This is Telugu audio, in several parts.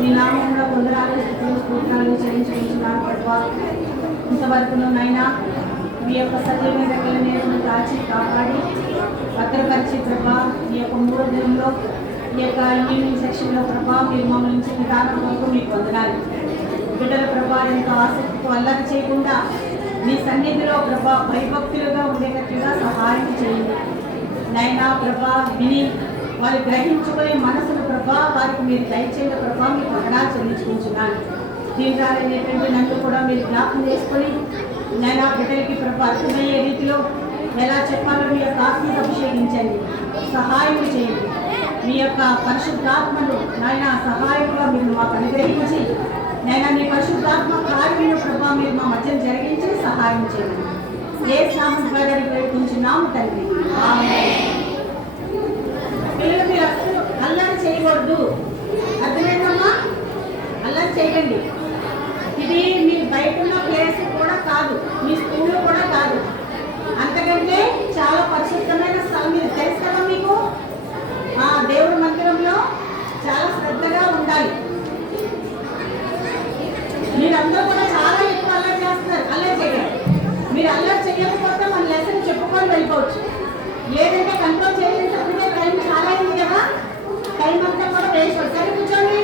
మీ నామంలో వందనాలు స్తోత్రాలు చెల్లించుకుంటున్నాను ప్రభా. ఇంతవరకు నైనా మీ యొక్క సజీవమైన దగ్గర నేను దాచి కాపాడి భద్రపరిచి ప్రభా, ఈ యొక్క 3 దినంలో ఈ యొక్క ఈవినింగ్ సెక్షన్లో ప్రభా మీరు మమ్మల్ని నుంచి విధానం వరకు మీకు వందనాలు. బిడ్డల ప్రభా ఎంతో ఆసక్తితో అల్లరి చేయకుండా మీ సన్నిధిలో ప్రభా భయభక్తులుగా ఉండేటట్లుగా సహాయం చేయండి నైనా ప్రభా. విని వారు గ్రహించుకునే మనసును ప్రభా వారికి మీరు దయచేయండి ప్రభా. మీకు వందనాలు చెల్లించుకుంటున్నాను. తీవ్రాలైనటువంటి నన్ను కూడా మీరు జ్ఞాపకం చేసుకొని నైనా బిడ్డలకి ప్రభా అర్థమయ్యే రీతిలో ఎలా చెప్పాలో మీ యొక్క ఆత్మను అభిషేకించండి, సహాయం చేయండి. మీ యొక్క పరిశుద్ధాత్మను నాయన సహాయంగా మీరు మాకు అనుగ్రహించి నైనా మీ పరిశుద్ధాత్మ కార్యమును ప్రభా మీరు మా మధ్యన జరిగించి సహాయం చేయండి. ఏ నామం ద్వారా వేడుకుంటున్నాము తండ్రి, ఆమేన్. పిల్లలు మీరు అసలు అల్లరి చేయకూడదు, అర్థమైందమ్మా? అల్లరి చేయకండి. ఇది మీరు బయట ఉన్న ప్లేస్ కూడా కాదు, మీ స్కూల్లో కూడా కాదు, అంతకంటే చాలా పరిశుద్ధమైన స్థలం. మీరు తెలుసు కదా మీకు, దేవుడి మందిరంలో చాలా శ్రద్ధగా ఉండాలి. మీరందరూ కూడా చాలా ఎక్కువ అల్లరి చేస్తున్నారు, అల్లరి చేయండి. మీరు అల్లరి చేయకపోతే మన లెసన్ చెప్పుకొని వెళ్ళిపోవచ్చు. లేదంటే కంట్రోల్ చేయలేకపోతే టైం చాలా అయింది కదా, టైం అంతా కూడా వేస్ట్. సరే కూర్చోండి,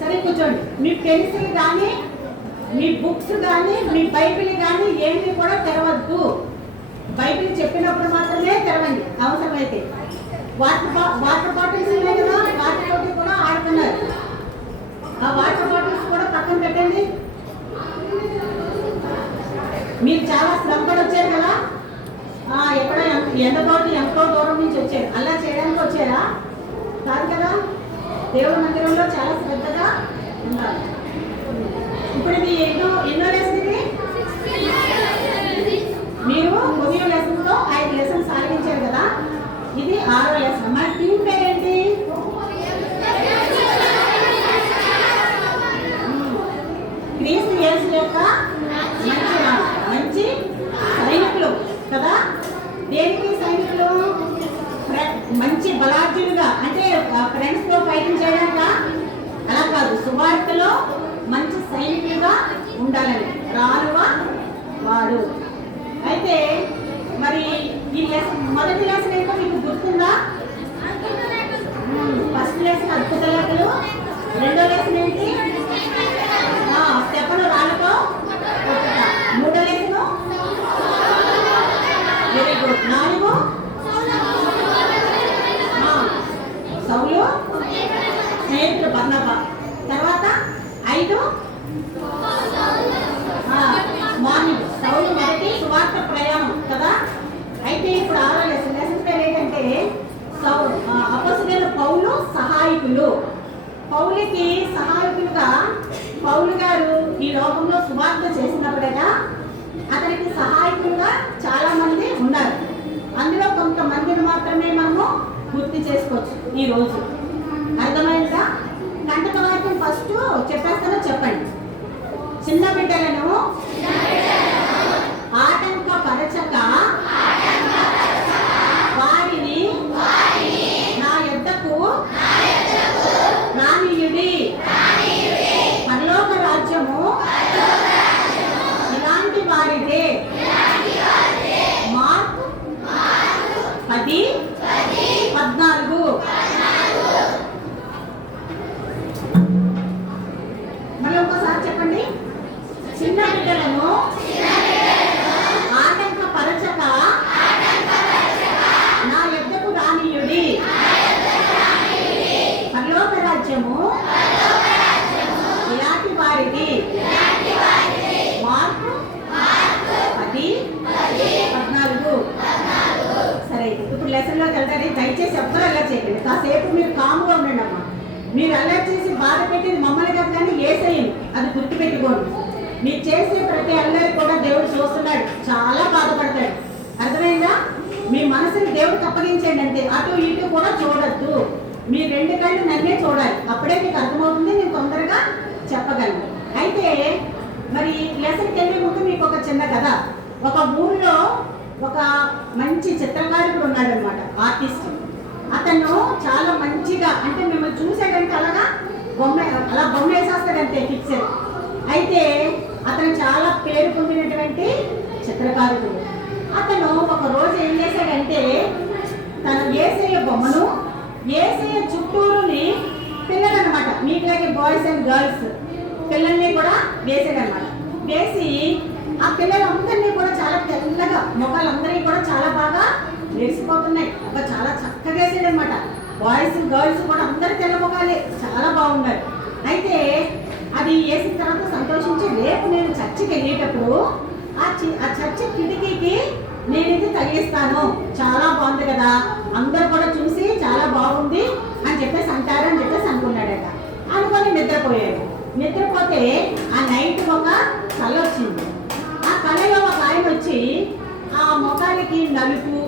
సరే కూర్చోండి. మీ పెన్సిల్ కానీ మీ బుక్స్ కానీ మీ బైబిల్ కానీ ఏంటి కూడా తెరవద్దు. బైబిల్ చెప్పినప్పుడు మాత్రమే తెరవండి. అవసరమైతే వాటర్ బాటిల్స్ ఉన్నాయి కదా, వాటితోటి కూడా ఆడుతున్నారు. ఆ వాటర్ బాటిల్స్ కూడా పక్కన పెట్టండి. మీరు చాలా శ్రమపడి వచ్చారు కదా, ఎక్కడో ఎండతోటి ఎంతో దూరం నుంచి వచ్చారు. అలా చేయడానికి వచ్చారా? కాదు కదా. దేవుడి మందిరంలో చాలా శ్రద్ధగా ఉండాలి. ఇప్పుడు ఇది ఎన్నో లెసన్ ఇది? మీరు ఉదయం లెసన్తో 5 లెసన్స్ సాగించారు కదా, ఇది 6వ లెసన్. మన టీం పేరేంటి? క్రీస్తు యేసు యొక్క మంచి సైనికులు కదా. దేనికి సైనికులు? మంచి బలాఢ్యులుగా, అంటే ఫ్రెండ్స్తో ఫైటింగ్ చేయడానికి అలా కాదు, సువార్తలో మంచి సైనికులుగా ఉండాలని రానువ వాడు. అయితే మరి ఈ లెసన్ మొదటి లెసన్ ఏంటో మీకు గుర్తుందా? ఫస్ట్ లెసన్ అద్భుత లెక్కలు. రెండో లెసన్ ఏంటి? స్టెఫను రాళ్ళతో కొట్టుట. మూడో లెసన్ వెరీ గుడ్. 4 సౌలు స్నేహితులు బర్నబా. తర్వాత 5 మార్నింగ్ సౌలు మొదటి సువార్త ప్రయాణం కదా. అయితే ఇప్పుడు 6వ లెసన్ పేరు ఏంటంటే అపొస్తలుడైన పౌలు సహాయకులు. పౌలుకి సహాయకులుగా పౌలు గారు ఈ లోకంలో సువార్త చేసినప్పుడట అతనికి సహాయకులుగా చాలా మంది ఉన్నారు. అందులో కొంతమందిని మాత్రమే మనము గుర్తు చేసుకోవచ్చు ఈ రోజు. అర్థమైందా? కంటక వాక్యం ఫస్ట్ చెప్పేస్తానో చెప్పండి. చిన్న బిడ్డలను ఆటంకపరచక వారిని నా యొద్దకు రానీయుడి. పరలోక రాజ్యము ఇలాంటి వారిదే. మార్కు 10:14. మళ్ళీ ఒకసారి చెప్పండి. చిన్న బిడ్డలను ఆటంకపరచక నా యొద్దకు రానీయుడి. పరలోక రాజ్యము ఇలాంటి వారిది. మార్కు 10:14. సరే, ఇప్పుడు లెసన్లోకి వెళ్తారు. దయచేసి ఎవ్వరు అలా చేయకండి. కాసేపు మీరు కామ్గా ఉండండి అమ్మా. మీరు అలర్ట్ చేసి బాధ పెట్టేది మమ్మల్ని కాదు కానీ ఏసయ్యను, అది గుర్తుపెట్టుకోండి. మీరు చేసే ప్రతి అల్లరి కూడా దేవుడు చూస్తున్నాడు, చాలా బాధపడతాడు. అర్థమైందా? మీ మనసుని దేవుడికి అప్పగించండి అంతే. అటు ఇటు కూడా చూడొద్దు. మీ 2 కళ్ళు నన్నే చూడాలి. అప్పుడే మీకు అర్థమవుతుంది, నేను తొందరగా చెప్పగలను. అయితే మరి లెసన్కి వెళ్ళే ముందు మీకు ఒక చిన్న కథ. ఒక ఊరిలో ఒక మంచి చిత్రకారుడు ఉన్నాడు అనమాట, ఆర్టిస్ట్. అతను చాలా మంచిగా అంటే మిమ్మల్ని చూసాడంటే అలాగా బొమ్మ వేసేస్తాడంతే ఫిక్స్. అయితే అతను చాలా పేరు పొందినటువంటి చిత్రకారుడు. అతను ఒక రోజు ఏం చేశాడంటే తన యేసయ్య బొమ్మను యేసయ్య చుట్టూరుని పిల్లలన్నమాట, మీకులాగే బాయ్స్ అండ్ గర్ల్స్ పిల్లల్ని కూడా వేసాడనమాట. వేసి ఆ పిల్లలందరినీ కూడా చాలా తెల్లగా మొక్కలందరినీ కూడా చాలా బాగా మెరిసిపోతున్నాయి. చాలా చక్కగా వేసాడనమాట. బాయ్స్ గర్ల్స్ కూడా అందరు తెల్ల మొక్కలే, చాలా బాగున్నారు. అయితే అది వేసిన తర్వాత సంతోషించి రేపు నేను చర్చికి వెళ్ళేటప్పుడు ఆ చర్చి కిటికీకి నేను ఇది తగిలిస్తాను, చాలా బాగుంది కదా, అందరు కూడా చూసి చాలా బాగుంది అని చెప్పేసి అంటారని చెప్పేసి అనుకున్నాడట. అనుకొని నిద్రపోయాడు. నిద్రపోతే ఆ నైట్ ఒక కళ వచ్చింది. ఆ కళలో ఒక ఆయన వచ్చి ఆ మొఖానికి నలుపు,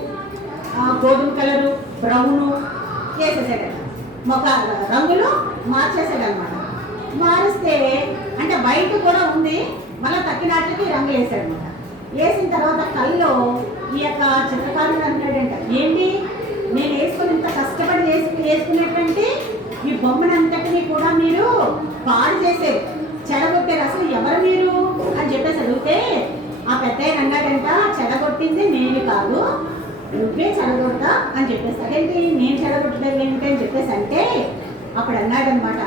గోధుమ కలరు, బ్రౌను వేసేసాడట. మొఖ రంగులు మార్చేసాడనమాట. మారిస్తే అంటే బయట కూడా ఉంది, మళ్ళీ తక్కినాటికి రంగు వేసాడనమాట. వేసిన తర్వాత కళ్ళలో ఈ యొక్క చిత్రకారుడు అంటాడంట, ఏంటి నేను వేసుకొని ఇంత కష్టపడి వేసుకునేటువంటి ఈ బొమ్మనంతటినీ కూడా మీరు పాడు చేసేది, చెడగొట్టారు, అసలు ఎవరు మీరు అని చెప్పేసి అడిగితే ఆ పెద్ద ఆయన అన్నాడంట, చెడగొట్టింది నేను కాదు, నువ్వే చెడగొడతా అని చెప్పేసి. అదేంటి నేను చెడగొట్టలేదు ఏంటి అని చెప్పేసి అంటే అప్పుడు అన్నాడనమాట,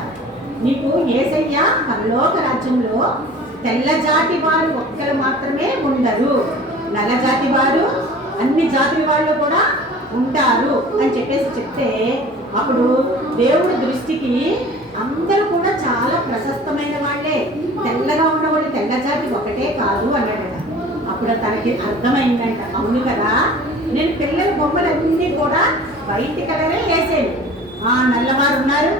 నీకు యేసయ్య పరలోక రాజ్యంలో తెల్ల జాతి వారు ఒక్కరు మాత్రమే ఉండరు, నల్ల జాతి వారు అన్ని జాతి వాళ్ళు కూడా ఉంటారు అని చెప్పేసి చెప్తే అప్పుడు దేవుడి దృష్టికి అందరూ కూడా చాలా ప్రశస్తమైన వాళ్ళే, తెల్లగా ఉన్నవాళ్ళు తెల్ల జాతి ఒకటే కాదు అన్నాడట. అప్పుడు తనకి అర్థమైందంట, అవును కదా, నేను పిల్లల బొమ్మలన్నీ కూడా వైట్ కలరే వేసేది, నల్లవారు ఉన్నారు,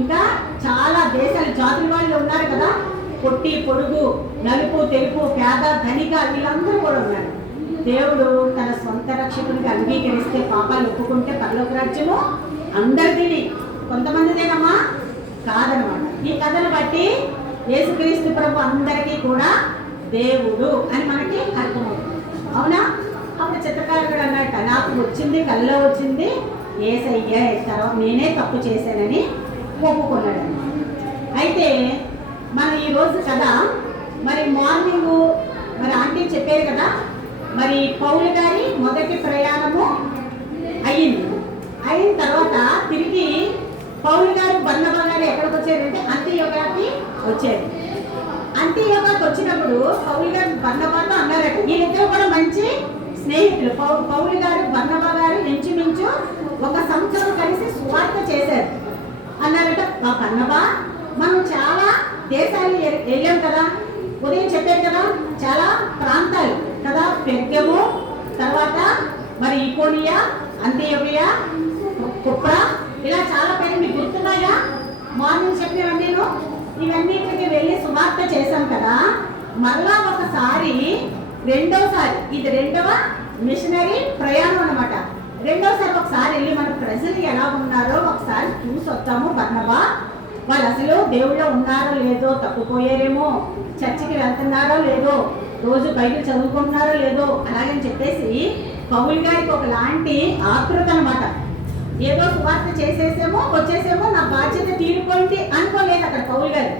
ఇంకా చాలా దేశాల జాతుల వాళ్ళు ఉన్నారు కదా, పొట్టి పొడుగు నలుపు తెలుపు పేద ధనిక వీళ్ళందరూ కూడా ఉన్నారు. దేవుడు తన సొంత రక్షకునికి అంగీకరిస్తే పాపాలు ఒప్పుకుంటే పరలోక రాజ్యము అందరిది, కొంతమందిదేనమ్మా కాదనమాట. ఈ కథను బట్టి యేసుక్రీస్తు ప్రభు అందరికీ కూడా దేవుడు అని మనకి అర్థమవుతుంది, అవునా? అప్పుడు చిత్రకారుడు అన్నట్ట, నాకు వచ్చింది కళ్ళలో వచ్చింది యేసయ్య, తర్వాత నేనే తప్పు చేశానని ఒప్పుకున్నాడు. అయితే మనం ఈరోజు కదా మరి మార్నింగ్ మరి ఆంటీ చెప్పారు కదా, మరి పౌలు గారి మొదటి ప్రయాణము అయ్యింది. అయిన తర్వాత తిరిగి పౌలు గారు బర్నబా గారు ఎక్కడికి వచ్చారంటే అంత్యోక్యకి వచ్చారు. అంత్యోక్యకి వచ్చినప్పుడు పౌలు గారు బర్నబాతో అన్నారట, వీళ్ళిద్దరు కూడా మంచి స్నేహితులు. పౌలు గారు బర్నబా గారు ఇంచుమించు 1 సంవత్సరం కలిసి సువార్త చేశారు. అన్నారట, బర్నబా మనం చాలా దేశాలు వెళ్ళాం కదా, ఉదయం చెప్పారు కదా, చాలా ప్రాంతాలు కదా, పెర్గము, తర్వాత మరి ఈకోనియా, అంత్యోక్య, కుప్ర, ఇలా చాలా పేరు మీకు గుర్తున్నాయా? మార్నింగ్ చెప్పినవన్నీను ఇవన్నిటికి వెళ్ళి సువార్త చేశాం కదా. మళ్ళా ఒకసారి రెండోసారి, ఇది 2వ మిషనరీ ప్రయాణం అన్నమాట. రెండోసారి ఒకసారి వెళ్ళి మన ప్రజలు ఎలా ఉన్నారో ఒకసారి చూసి వస్తాము బర్నబా, వాళ్ళు అసలు దేవుళ్ళో ఉన్నారో లేదో, తప్పిపోయారేమో, చర్చికి వెళ్తున్నారో లేదో, రోజు బైబిల్ చదువుకుంటున్నారో లేదో అలాగని చెప్పేసి పౌలు గారికి ఒకలాంటి ఆతృత అనమాట. ఏదో సువార్త చేసేసేమో వచ్చేసేమో నా బాధ్యత తీరిపోయింది అనుకోలేదు అక్కడ పౌలు గారు.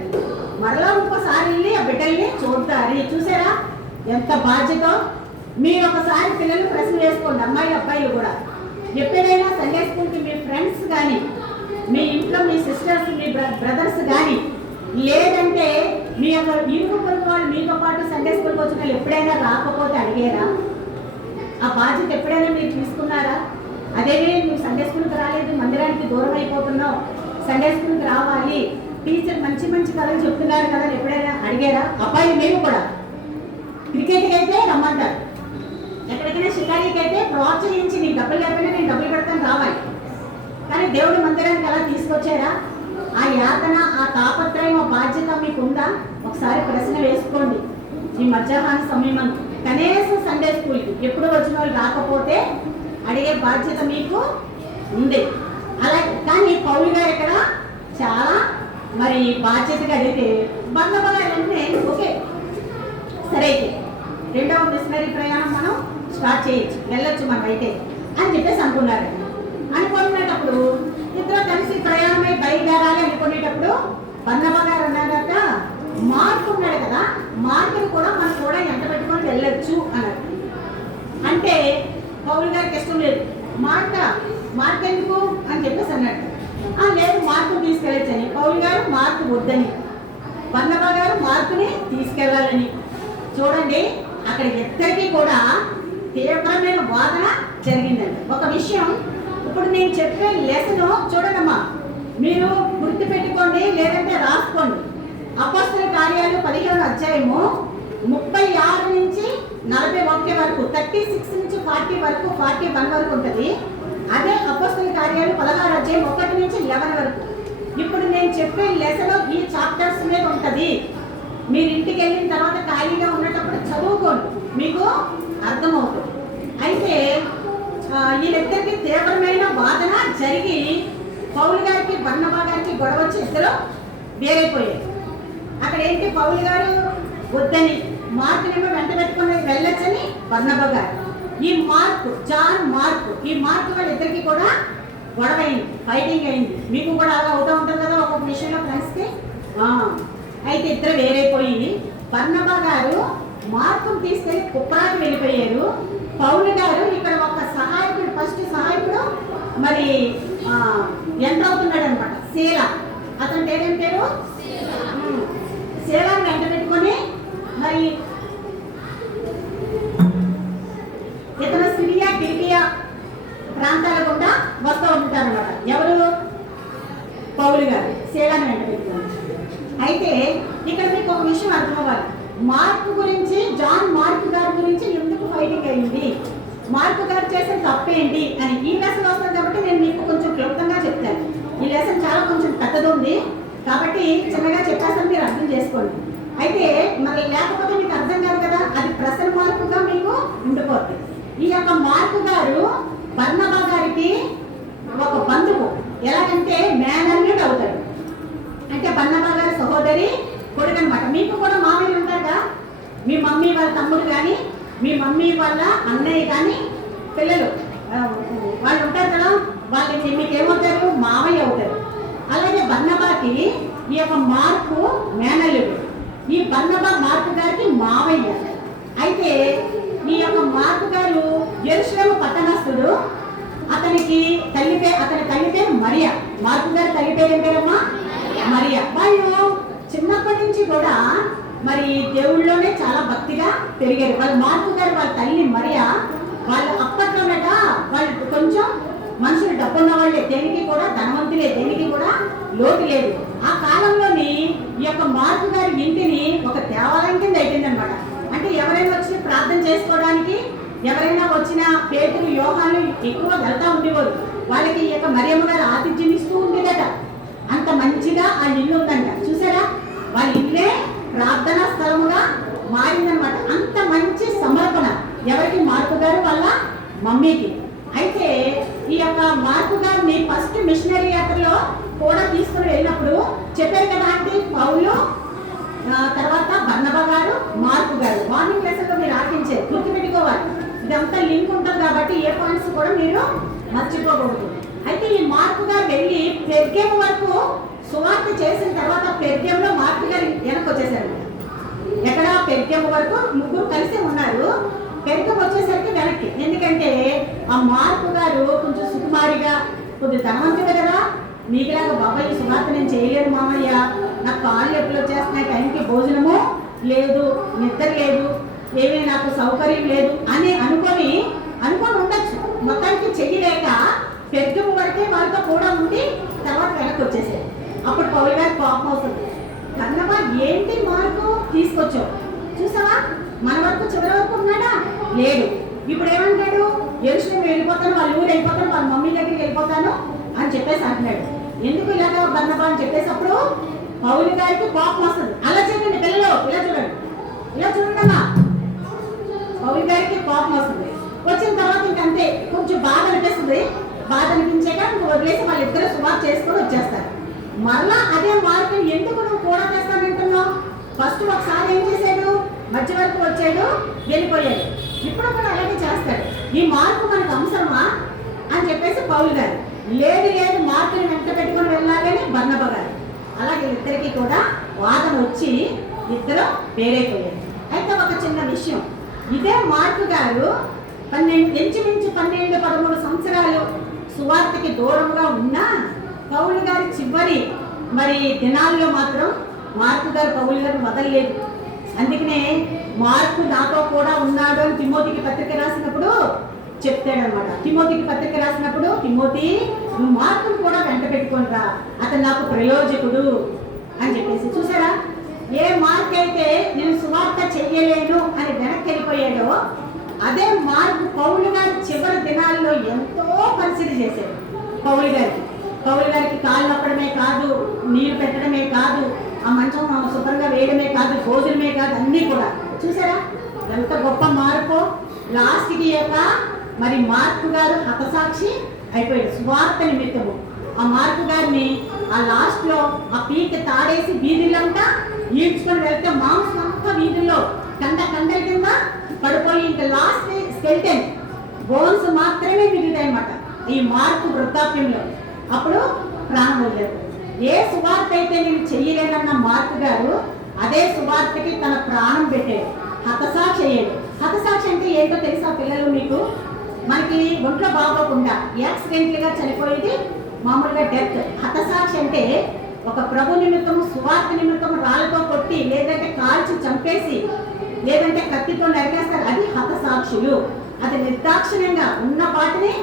మరలా ఇంకోసారి వెళ్ళి ఆ బిడ్డల్ని చూద్దారు. చూసారా ఎంత బాధ్యత? మీరు ఒకసారి పిల్లలు ప్రశ్న వేసుకోండి, అమ్మాయి అబ్బాయిలు కూడా. ఎప్పుడైనా సండే స్కూల్కి మీ ఫ్రెండ్స్ కానీ, మీ ఇంట్లో మీ సిస్టర్స్, మీ బ్రదర్స్ కానీ, లేదంటే మీ యొక్క ఇరుగు పొరుగు వాళ్ళు మీతో పాటు సండే స్కూల్కి వచ్చిన వాళ్ళు ఎప్పుడైనా రాకపోతే అడిగారా? ఆ బాధ్యత ఎప్పుడైనా మీరు తీసుకున్నారా? అదే నువ్వు సండే స్కూల్కి రాలేదు, మందిరానికి దూరం అయిపోతున్నావు, సండే స్కూల్కి రావాలి, టీచర్ మంచి మంచి కథలు చెప్తున్నారు కదా ఎప్పుడైనా అడిగారా? అబ్బాయి మేము కూడా క్రికెట్కి అయితే రమ్మంటారు, ఎక్కడికైనా షికారీకి అయితే ప్రోత్సహించి నీకు డబ్బులు లేకపోయినా నేను డబ్బులు పెడతాను రావాలి. కానీ దేవుడి మందిరానికి అలా తీసుకొచ్చారా? ఆ యాతన, ఆ తాపత్రయం, ఆ బాధ్యత మీకు ఉందా? ఒకసారి ప్రశ్న వేసుకోండి. ఈ మధ్యాహ్న సమయం కనీసం సండే స్కూల్కి ఎప్పుడు వచ్చిన వాళ్ళు రాకపోతే అడిగే బాధ్యత మీకు ఉంది. అలా కానీ పౌలు గారు ఇక్కడ చాలా మరి బాధ్యతగా అడిగితే బర్నబా గారు వెంటనే ఓకే సరే అయితే 2వ మిషనరీ ప్రయాణం మనం స్టార్ట్ చేయొచ్చు, వెళ్ళొచ్చు మనం అయితే అని చెప్పేసి అనుకున్నారండి. అనుకున్నప్పుడు మరి బయలుదేరాలి అనుకునేటప్పుడు బర్నబా గారు అన్నారట, మార్కు ఉన్నాడు కదా, మార్కుని కూడా మనం కూడా ఎంట పెట్టుకొని వెళ్ళొచ్చు అన్నారు. అంటే పౌలు గారికి ఇష్టం లేదు. మార్క్ ఎందుకు అని చెప్పేసి అన్నాడు. లేదు, మార్కుని తీసుకెళ్ళొచ్చని. పౌలు గారు మార్కు వద్దని, బర్నబా గారు మార్కుని తీసుకెళ్ళాలని. చూడండి, అక్కడ ఇద్దరికీ కూడా తీవ్రమైన వాదన జరిగిందండి. ఒక విషయం ఇప్పుడు నేను చెప్పే లెసన్ చూడండమ్మా, మీరు గుర్తు పెట్టుకోండి, లేదంటే రాసుకోండి. అపోస్తల కార్యాలు 15వ అధ్యాయము 36 నుంచి 41 వరకు, 36 నుంచి 40 వరకు, 41 వరకు ఉంటుంది. అదే అపోస్తల కార్యాలు 16వ అధ్యాయం 1 నుంచి 11 వరకు. ఇప్పుడు నేను చెప్పే లెసన్ ఈ చాప్టర్స్ మీద ఉంటుంది. మీరు ఇంటికి వెళ్ళిన తర్వాత ఖాళీగా ఉన్నప్పుడు చదువుకోండి, మీకు అర్థమవుతుంది. అయితే వీళ్ళిద్దరికి తీవ్రమైన వాదన జరిగి పౌలు గారికి బర్నబా గారికి గొడవ వచ్చి ఇద్దరు వేరైపోయారు. అక్కడ ఏంటి, పౌలు గారు వద్దని, మార్కునేమో వెంట పెట్టుకుని వెళ్ళొచ్చని బర్నబా గారు. ఈ జాన్ మార్క్ వాళ్ళిద్దరికి కూడా గొడవ అయింది, ఫైటింగ్ అయింది. మీకు కూడా అలా అవుతూ ఉంటుంది కదా ఒక్కొక్క విషయంలో ఫ్రెండ్స్కి. అయితే ఇద్దరు వేరైపోయి బర్నబా గారు మార్కును తీసుకెళ్ళి కుప్పరాకి వెళ్ళిపోయారు. పౌలు గారు ఇక్కడ ఒక సహాయకుడు, ఫస్ట్ సహాయకుడు మరి ఎంత అవుతున్నాడు అనమాట, శీల. అతని పేరేం పేరు? శీలాన్ని వెంట పెట్టుకొని మరి ఇతను సిరియా కిలికియా ప్రాంతాల గుండా వస్తూ ఉంటారనమాట. ఎవరు? పౌలు గారు శీలాన్ని వెంట పెట్టుకుని. అయితే ఇక్కడ మీకు ఒక విషయం అర్థమవ్వాలి. మార్కు గురించి, జాన్ మార్క్ గారి గురించి ఎందుకు ఫైటింగ్ అయింది, మార్కు గారు చేసిన తప్పేంటి అని ఈ లెసన్ వస్తుంది కాబట్టి నేను మీకు కొంచెం క్లుప్తంగా చెప్తాను. ఈ లెసన్ చాలా కొంచెం పెద్దది ఉంది కాబట్టి చిన్నగా చెప్పేస్తాను, మీరు అర్థం చేసుకోండి. అయితే మరి లేకపోతే మీకు అర్థం కాదు కదా, అది ప్రసన్న మార్కుగా మీకు ఉండిపోతుంది. ఈ యొక్క మార్కు గారు బర్నబా గారికి ఒక బంధువు, ఎలాగంటే మేనల్లుడు అవుతాడు. అంటే బర్నబా గారి సహోదరి కొడుకు అనమాట. మీకు కూడా మామయ్య ఉంటారు కదా, మీ మమ్మీ వాళ్ళ తమ్ముడు కానీ, మీ మమ్మీ వాళ్ళ అన్నయ్య కానీ పిల్లలు వాళ్ళు ఉంటారు కదా, వాళ్ళకి మీకు ఏమవుతారు? మామయ్య అవుతారు. అలాగే బర్నబాకి ఈ యొక్క మార్కు మేనల్లుడు, ఈ బర్నబా మార్కు గారికి మామయ్య. అయితే ఈ యొక్క మార్కు గారు యెరూషలేము పట్టణస్థుడు. అతని తల్లి పేరు మరియా. మార్కు గారి తల్లి పేరు ఏం పేరమ్మా? మరియా. వాళ్ళు చిన్నప్పటి నుంచి కూడా మరి దేవుళ్ళలోనే చాలా భక్తిగా పెరిగారు. వాళ్ళ మార్కు గారు వాళ్ళ తల్లి మరియా, వాళ్ళు అప్పట్లోనట వాళ్ళు కొంచెం మనుషులు డబ్బున్న వాళ్ళే, దేనికి కూడా ధనవంతులే, దేనికి కూడా లోటు లేదు. ఆ కాలంలోని ఈ యొక్క మార్కు గారి ఇంటిని ఒక దేవాలయం కింద అయిపోయిందనమాట. అంటే ఎవరైనా వచ్చి ప్రార్థన చేసుకోవడానికి, ఎవరైనా వచ్చిన పేతురు యోహాను ఎక్కువ వెళ్తా ఉండేవారు. వాళ్ళకి ఈ యొక్క మరియమ్మ గారు ఆతిథ్యం ఇస్తూ ఉండేదట. అంత మంచిగా ఆ ఇల్లు ఉందంట. చూసారా, వాళ్ళ ఇల్లే ప్రార్థనా స్థలముగా మారిందనమాట. అంత మంచి సమర్పణ ఎవరికి? మార్కు గారు వాళ్ళ మమ్మీకి. అయితే ఈ యొక్క మార్కు గారిని ఫస్ట్ మిషనరీ యాత్రలో కూడా తీసుకుని వెళ్ళినప్పుడు చెప్పారు కదా అంటే పౌలు, తర్వాత బర్నబా గారు, మార్కు గారు. మార్నింగ్ లెసన్లో మీరు ఆర్టించారు, గుర్తుపెట్టుకోవాలి. ఇదంతా లింక్ ఉంటుంది కాబట్టి ఏ పాయింట్స్ కూడా మీరు మర్చిపోకూడదు. అయితే ఈ మార్కు గారు వెళ్ళి పెర్గేము వరకు సువార్త చేసిన తర్వాత పెర్గేములో మార్కు గారు వెనక్కి వచ్చేసారు. ఎక్కడ? పెర్గేము వరకు ముగ్గురు కలిసి ఉన్నారు. పెర్గేము వచ్చేసరికి వెనక్కి. ఎందుకంటే ఆ మార్కు గారు కొంచెం సుకుమారిగా, కొద్దిగా ధనవంతుడు కదా, మీకులాగా బాబాయ్ సువార్త నేను చేయలేను మామయ్య, నాకు కాళ్ళు ఎప్పుడు వచ్చేస్తున్నాయి, టైంకి భోజనము లేదు, నిద్ర లేదు, ఏమీ నాకు సౌకర్యం లేదు అని అనుకొని ఉండొచ్చు. మొత్తానికి చెయ్యలేక పెర్గేము వరకే వాళ్ళతో కూడా ఉండి తర్వాత వెనక్కి వచ్చేసారు. అప్పుడు పౌలు గారి కోపం అవుతుంది. బర్నబా ఏంటి మార్కు తీసుకొచ్చావు, చూసావా మన వరకు చివరి వరకు ఉన్నాడా? లేడు. ఇప్పుడు ఏమంటాడు? యెరూషలేము వెళ్ళిపోతాను, వాళ్ళ ఊరు వెళ్ళిపోతాను, వాళ్ళ మమ్మీ దగ్గరికి వెళ్ళిపోతాను అని చెప్పేసి అంటున్నాడు. ఎందుకు ఇలాగా బర్నబా అని చెప్పేసి అప్పుడు పౌలు గారికి కోపం వస్తుంది. అలా చెప్పండి పిల్లలు, ఇలా చూడండి అమ్మా. పౌలు గారికి కోపం వస్తుంది. వచ్చిన తర్వాత ఇంకంతే కొంచెం బాధ అనిపిస్తుంది. బాధ అనిపించాక వదిలేసి వాళ్ళిద్దరూ సువార్త చేసుకొని వచ్చేస్తారు. మరలా అదే మార్కు ఎందుకు నువ్వు కూడా చేస్తానంటున్నావు? ఫస్ట్ ఒకసారి ఏం చేశాడు? మధ్య వరకు వచ్చాడు, వెళ్ళిపోయాడు. ఇప్పుడు కూడా అలాగే చేస్తాడు. ఈ మార్పు మనకు అవసరమా అని చెప్పేసి పౌలు గారు లేదు లేదు మార్కుని వెంట పెట్టుకొని వెళ్ళాలని బర్నబా గారు. అలాగే ఇద్దరికి కూడా వాదన వచ్చి ఇద్దరు వేరైపోయారు. అయితే ఒక చిన్న విషయం, ఇదే మార్కు గారు ఇంచుమించు 12-13 సంవత్సరాలు సువార్తకి దూరంగా ఉన్నా పౌలు గారి చివరి దినాల్లో మాత్రం మార్కు గారు పౌలు గారిని వదలలేదు. అందుకనే మార్కు నాతో కూడా ఉన్నాడు అని తిమోతికి పత్రిక రాసినప్పుడు చెప్తాడనమాట. తిమోతికి పత్రిక రాసినప్పుడు, తిమోతి నువ్వు మార్కును కూడా వెంట పెట్టుకొని రా, అతను నాకు ప్రయోజకుడు అని చెప్పేసి. చూసారా, ఏ మార్క్ అయితే నేను సువార్త చెయ్యలేను అని వెనక్కి వెళ్ళిపోయాడో అదే మార్కు పౌలు గారి చివరి దినాల్లో ఎంతో పరిశీలి చేశాడు. పౌలు గారికి కాళ్ళు నొక్కడమే కాదు, నీరు పెట్టడమే కాదు, ఆ మంచం శుభ్రంగా వేయడమే కాదు, భోజనమే కాదు, అన్నీ కూడా. చూసారా ఎంత గొప్ప మార్పు. లాస్ట్కి మార్కు గారు హతసాక్షి అయిపోయాడు సువార్త నిమిత్తము. ఆ మార్కు గారిని ఆ లాస్ట్లో ఆ పీక తాడేసి వీధులంతా ఈడ్చుకొని వెళ్తే మాంసం అంతా వీధుల్లో కండల కింద పడిపోయి ఇంకా లాస్ట్ స్కెల్టన్ బోన్స్ మాత్రమే మిగులుతాయి అన్నమాట ఈ మార్కు వృద్ధాప్యంలో. అప్పుడు ప్రాణం వదిలేదు. ఏ సువార్త అయితే నేను చెయ్యలేనన్న మార్కు గారు అదే సువార్తకి తన ప్రాణం పెట్టాడు, హతసాక్షి అయ్యాడు. హతసాక్షి అంటే ఏంటో తెలుసా పిల్లలు మీకు? మనకి ఒంట్లో బాగోకుండా యాక్సిడెంట్లుగా చనిపోయేది మామూలుగా డెత్. హతసాక్షి అంటే ఒక ప్రభు నిమిత్తము సువార్త నిమిత్తము రాళ్ళతో కొట్టి, లేదంటే కాల్చి చంపేసి, లేదంటే కత్తితో నరికేస్తారు, అది హతసాక్షులు. అది నిర్దాక్షిణ్యంగా ఉన్న వాటిని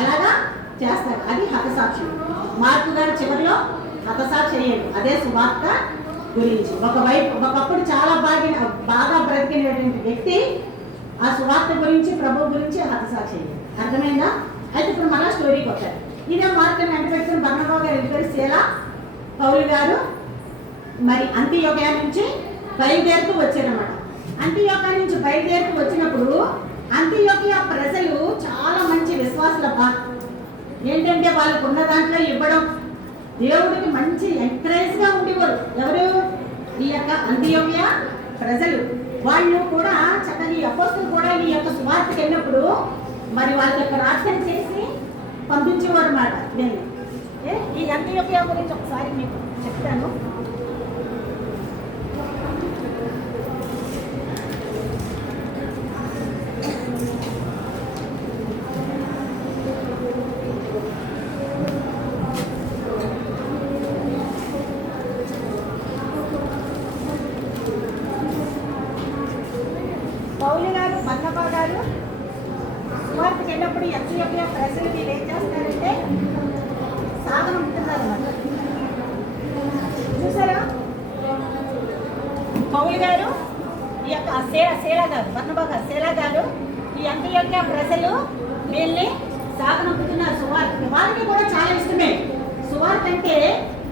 అలాగా చేస్తారు, అది హతసాక్షులు. మార్కు గారు చివరిలో హతసాక్షి అయ్యాడు అదే సువార్త గురించి. ఒకప్పుడు చాలా బాగా బ్రతికినటువంటి వ్యక్తి ఆ సువార్త గురించి, ప్రభు గురించి హతసాక్షి అయ్యాడు. అర్థమైందా? అయితే ఇప్పుడు మళ్ళా స్టోరీకి వచ్చారు. ఇదే మార్కుని వెంట పెట్టుకుని బర్నబా గారు వెళ్ళిపోయి శీల పౌలు గారు అంతియోకియా నుంచి బయలుదేరుతూ వచ్చారన్నమాట. అంతియోకియా నుంచి బయలుదేరుతూ వచ్చినప్పుడు అంతియోకియా ప్రజలు చాలా మంచి విశ్వాసులబ్బా. ఏంటంటే వాళ్ళకు ఉన్న దాంట్లో ఇవ్వడం, దేవుడికి మంచి ఎంకరేజ్గా ఉండేవారు. ఎవరు? ఈ అంతియోకియా ప్రజలు. వాళ్ళు కూడా చక్కగా ఈ అపోస్తులు కూడా ఈ సువార్తకి వెళ్ళినప్పుడు వాళ్ళకి ప్రార్థన చేసి పంపించేవారు అన్నమాట. నేను ఈ అంతియోకియా గురించి ఒకసారి మీకు చెప్తాను. పౌలు గారు బర్నబా గారు సువార్తకి వెళ్ళినప్పుడు అంతియోకియా ప్రజలు వీళ్ళు ఏం చేస్తారంటే సాధన ఉంటున్నారు అన్నమాట. చూసారా, పౌలు గారు ఈ శీల గారు బర్నబా గారు శీల గారు ఈ అంతియోకియా ప్రజలు వీళ్ళని సాగనంపుతున్నారు సువార్తకి. వాళ్ళకి కూడా చాలా ఇష్టమే సువార్త అంటే,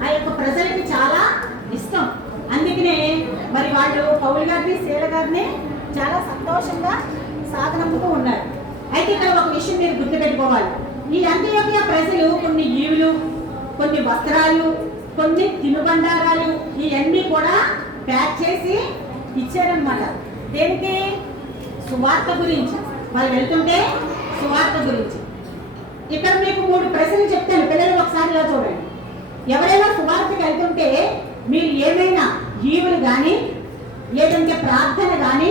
ఆ ప్రజలకి చాలా ఇష్టం. అందుకనే వాళ్ళు పౌలు గారిని శీల గారిని చాలా సంతోషంగా సాగనంపుతూ ఉన్నారు. అయితే ఇక్కడ ఒక విషయం మీరు గుర్తుపెట్టుకోవాలి. ఈ అంతియోకియా ప్రజలు కొన్ని ఈవులు, కొన్ని వస్త్రాలు, కొన్ని తినుబండారాలు ఇవన్నీ కూడా ప్యాక్ చేసి ఇచ్చారనమాట. దేనికి? సువార్త గురించి. వాళ్ళు వెళ్తుంటే సువార్త గురించి. ఇక్కడ మీకు 3 ప్రశ్నలు చెప్తాను, పిల్లలు ఒకసారి ఇలా చూడండి. ఎవరైనా సువార్తకి వెళ్తుంటే మీరు ఏమైనా ఈవులు కానీ, లేదంటే ప్రార్థన కానీ,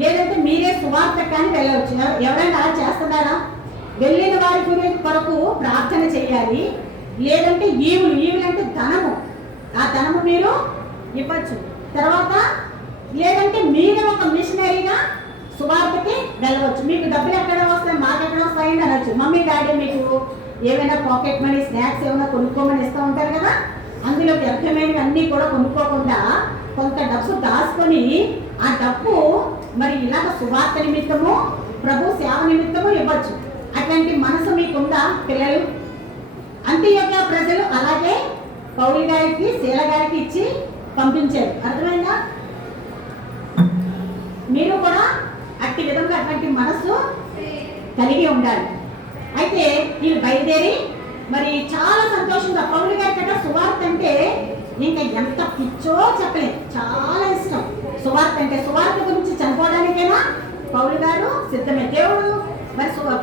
లేదంటే మీరే సువార్త కానీ వెళ్ళవచ్చు. ఎవరైనా అలా చేస్తున్నారా? వెళ్ళిన వారి కొరకు ప్రార్థన చేయాలి, లేదంటే ఈవులు అంటే ధనము, ఆ ధనము మీరు ఇవ్వచ్చు. తర్వాత లేదంటే మీరే ఒక మిషనరీగా సువార్తకి వెళ్ళవచ్చు. మీకు డబ్బులు ఎక్కడ వస్తాయి, మాకు ఎక్కడ వస్తాయండి అనొచ్చు. మమ్మీ డాడీ మీకు ఏమైనా పాకెట్ మనీ, స్నాక్స్ ఏమైనా కొనుక్కోమని ఇస్తూ ఉంటారు కదా, అందులో వ్యర్థమైనవి అన్నీ కూడా కొనుక్కోకుండా కొంత డబ్బు దాచుకొని ఆ డబ్బు ఇలాగ సువార్త నిమిత్తము, ప్రభు సేవ నిమిత్తము ఇవ్వచ్చు. అట్లాంటి మనసు మీకుందా పిల్లలు? అంతియోకియా ప్రజలు అలాగే పౌలు గారికి శీల గారికి ఇచ్చి పంపించారు. అర్థమైందా? మీరు కూడా అట్టి విధంగా అటువంటి మనసు కలిగి ఉండాలి. అయితే వీళ్ళు బయలుదేరి చాలా సంతోషంగా పౌలు గారి కట్ట సువార్త అంటే ఇంకా ఎంత పిచ్చో చెప్పలేదు, చాలా ఇష్టం సువార్త అంటే. సువార్త గురించి చనిపోవడానికైనా పౌలు గారు సిద్ధమే. దేవుడు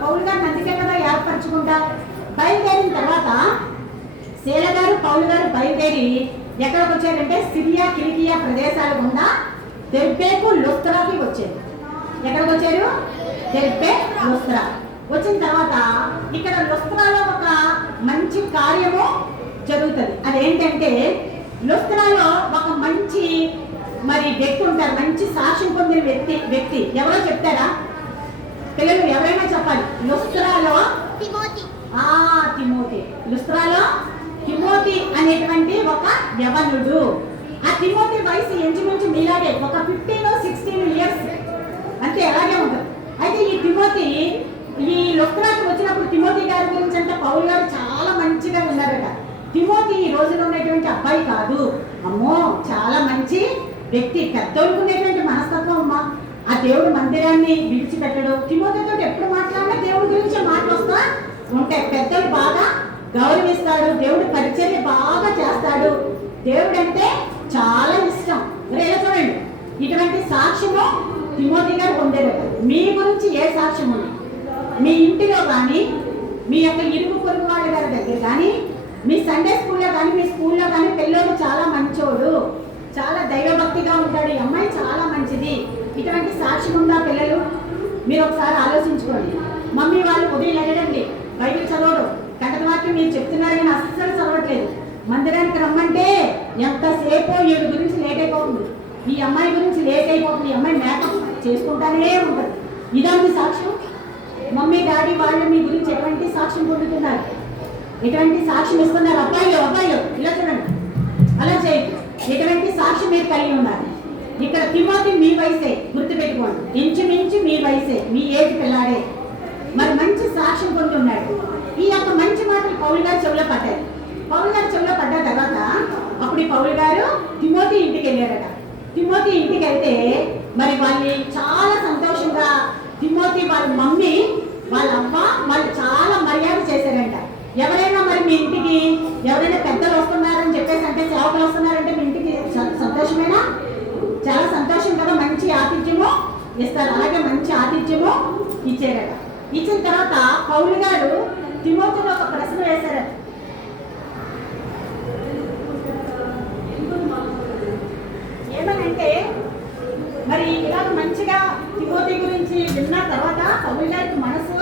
పౌలు గారిని అందుకే కదా ఏర్పరచుకుంటా బయలుదేరిన తర్వాత శీల గారు పౌలు గారు బయలుదేరి ఎక్కడికి వచ్చారంటే సిరియా కిలికియా ప్రదేశాల గుండా దెర్బేకు లుస్త్రాకి వచ్చారు. ఎక్కడికి వచ్చారు? దెర్బే లుస్త్రా. వచ్చిన తర్వాత ఇక్కడ లుస్త్రాలో ఒక మంచి కార్యము జరుగుతుంది. అదేంటంటే లుస్త్రాలో ఒక మంచి వ్యక్తి ఉంటారు, మంచి సాక్ష్యం పొందిన వ్యక్తి ఎవరో చెప్తారా పిల్లలు? ఎవరైనా చెప్పాలి. లుస్త్రాలో తిమోతి. లుస్త్రాలో తిమోతి అనేటువంటి ఒక యవనుడు. ఆ తిమోతి వయసు ఇంచుమించు మీలాగే ఒక 15-16 ఇయర్స్ అంతే, అలాగే ఉంటుంది. అయితే ఈ తిమోతి ఈ లుస్త్రాకి వచ్చినప్పుడు తిమోతి గారి గురించి అంటే పౌలు గారు చాలా మంచిగా ఉన్నారట. తిమోతి ఈ రోజులో ఉన్నటువంటి అబ్బాయి కాదు, అమ్మో చాలా మంచి వ్యక్తి, పెద్దోళ్ళకునేటువంటి మనస్తత్వం అమ్మా. ఆ దేవుడు మందిరాన్ని విడిచిపెట్టడు. తిమోతితో ఎప్పుడు మాట్లాడినా దేవుడి గురించి మాటలు వస్తా ఉంటాయి. పెద్దలు బాగా గౌరవిస్తాడు, దేవుడి పరిచర్య బాగా చేస్తాడు, దేవుడు అంటే చాలా ఇష్టం. రేలా చూడండి, ఇటువంటి సాక్ష్యము తిమోతి గారు పొందారు. మీ గురించి ఏ సాక్ష్యం ఉంది? మీ ఇంటిలో కానీ, మీ యొక్క ఇరుగు పొరుగు వాళ్ళ గారి దగ్గర కానీ, మీ సండే స్కూల్లో కానీ, మీ స్కూల్లో కానీ పిల్లలు చాలా మంచోడు, చాలా దైవభక్తిగా ఉంటాడు, ఈ అమ్మాయి చాలా మంచిది, ఇటువంటి సాక్ష్యం ఉందా పిల్లలు? మీరు ఒకసారి ఆలోచించుకోండి. మమ్మీ వాళ్ళు ఉదయం లేదండి, బైబిల్ చదవడం, కంటవాక్యం మీరు చెప్తున్నారు కానీ అస్సలు చదవట్లేదు. మందిరానికి రమ్మంటే ఎంతసేపు వీడి గురించి లేట్ అయిపోతుంది, ఈ అమ్మాయి గురించి లేట్ అయిపోతుంది, ఈ అమ్మాయి మేకప్ చేసుకుంటానే ఉంటుంది. ఇదాన్ని సాక్ష్యం. మమ్మీ డాడీ వాళ్ళు మీ గురించి ఎటువంటి సాక్ష్యం పొందుతున్నారు, ఎటువంటి సాక్ష్యం ఇస్తున్నారు? అబ్బాయిలు ఇలా చూడండి, అలా చేయండి. ఎటువంటి సాక్ష్యం మీరు కలిగి ఉన్నారు? ఇక్కడ తిమోతి మీ వయసే, గుర్తుపెట్టుకోండి, ఇంచుమించు మీ వయసే, మీ ఏజ్ పిల్లాడే, మరి మంచి సాక్ష్యం పొంది ఉన్నాడు. ఈ యొక్క మంచి మాటలు పౌలు గారు చెవిలో పడ్డారు. పౌలు గారు చెవిలో పడ్డ తర్వాత అప్పుడు ఈ పౌలు గారు తిమోతి ఇంటికి వెళ్ళారట. తిమోతి ఇంటికి వెళ్తే మరి వాళ్ళు చాలా సంతోషంగా, తిమోతి వాళ్ళ మమ్మీ వాళ్ళ అమ్మ వాళ్ళు చాలా మర్యాద చేశారంట. ఎవరైనా మరి మీ ఇంటికి ఎవరైనా పెద్దలు వస్తున్నారని చెప్పేసి అంటే సేవకులు వస్తున్నారంటే మీ ఇంటికి సంతోషమేనా? చాలా సంతోషం కదా, మంచి ఆతిథ్యము ఇస్తారు. అలాగే మంచి ఆతిథ్యము ఇచ్చారట. ఇచ్చిన తర్వాత పౌలు గారు తిమోతిలో ఒక ప్రశ్న వేశారట. ఏమనంటే మరి ఇలాగ మంచిగా తిమోతి గురించి విన్న తర్వాత పౌలు గారికి మనసు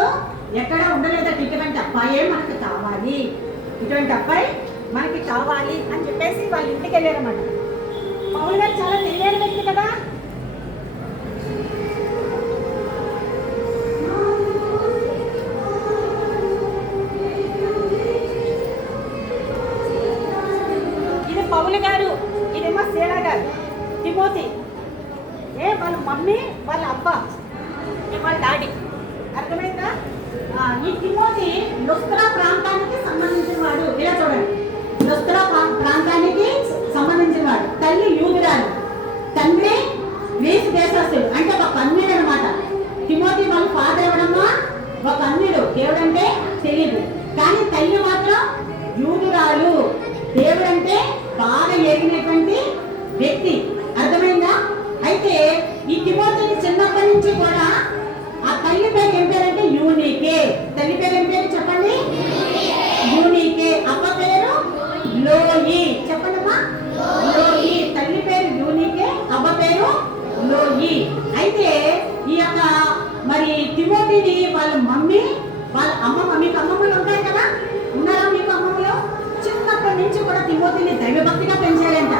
ఎక్కడ ఉండలేదట, ఇటువంటి అబ్బాయే మనకు కావాలి, ఇటువంటి అబ్బాయి మనకి కావాలి అని చెప్పేసి వాళ్ళ ఇంటికి వెళ్ళారన్నమాట. పౌలు గారు చాలా తెలియని వ్యక్తి కదా. ఇది పౌలు గారు, ఇదేమో శీల గారు. తిమోతి వాళ్ళ మమ్మీ వాళ్ళ అబ్బ, వాళ్ళ డాడీ. అర్థమైందా? ఈ తిమోతి లుస్త్రా ప్రాంతానికి సంబంధించిన వాడు. ఇలా చూడండి, లుస్త్రా ప్రాంతానికి సంబంధించిన వాడు. తల్లి యూదురాలు, తండ్రి గ్రీసు దేశస్తుడు, అంటే ఒక అన్యుడు అనమాట. తిమోతి వాళ్ళ ఫాదర్ ఎవడమ్మా? ఒక అన్యుడు, దేవుడంటే తెలియదు, కానీ తల్లి మాత్రం యూదురాలు, దేవుడంటే బాగా ఎరిగినటువంటి వ్యక్తి. అర్థమైందా? అయితే ఈ తిమోతిని చిన్నప్పటి నుంచి కూడా ఆ తల్లి పేరు ఏం పేరంటే యూనికే. తల్లి పేరు ఏం పేరు చెప్పండి? యూనికే. అబ్బ పేరు లోయి. చెప్పండమ్మా, లోయి. తల్లి పేరు యూనికే, అబ్బ పేరు లోయి. అయితే ఈ యొక్క మరి తిమోతిని వాళ్ళ మమ్మీ వాళ్ళ అమ్మమ్మ, మీకు అమ్మమ్మలు ఉంటాయి కదా, ఉన్నారా మీకు అమ్మమ్మలు? చిన్నప్పటి నుంచి కూడా తిమోతిని దైవభక్తిగా పెంచారంట.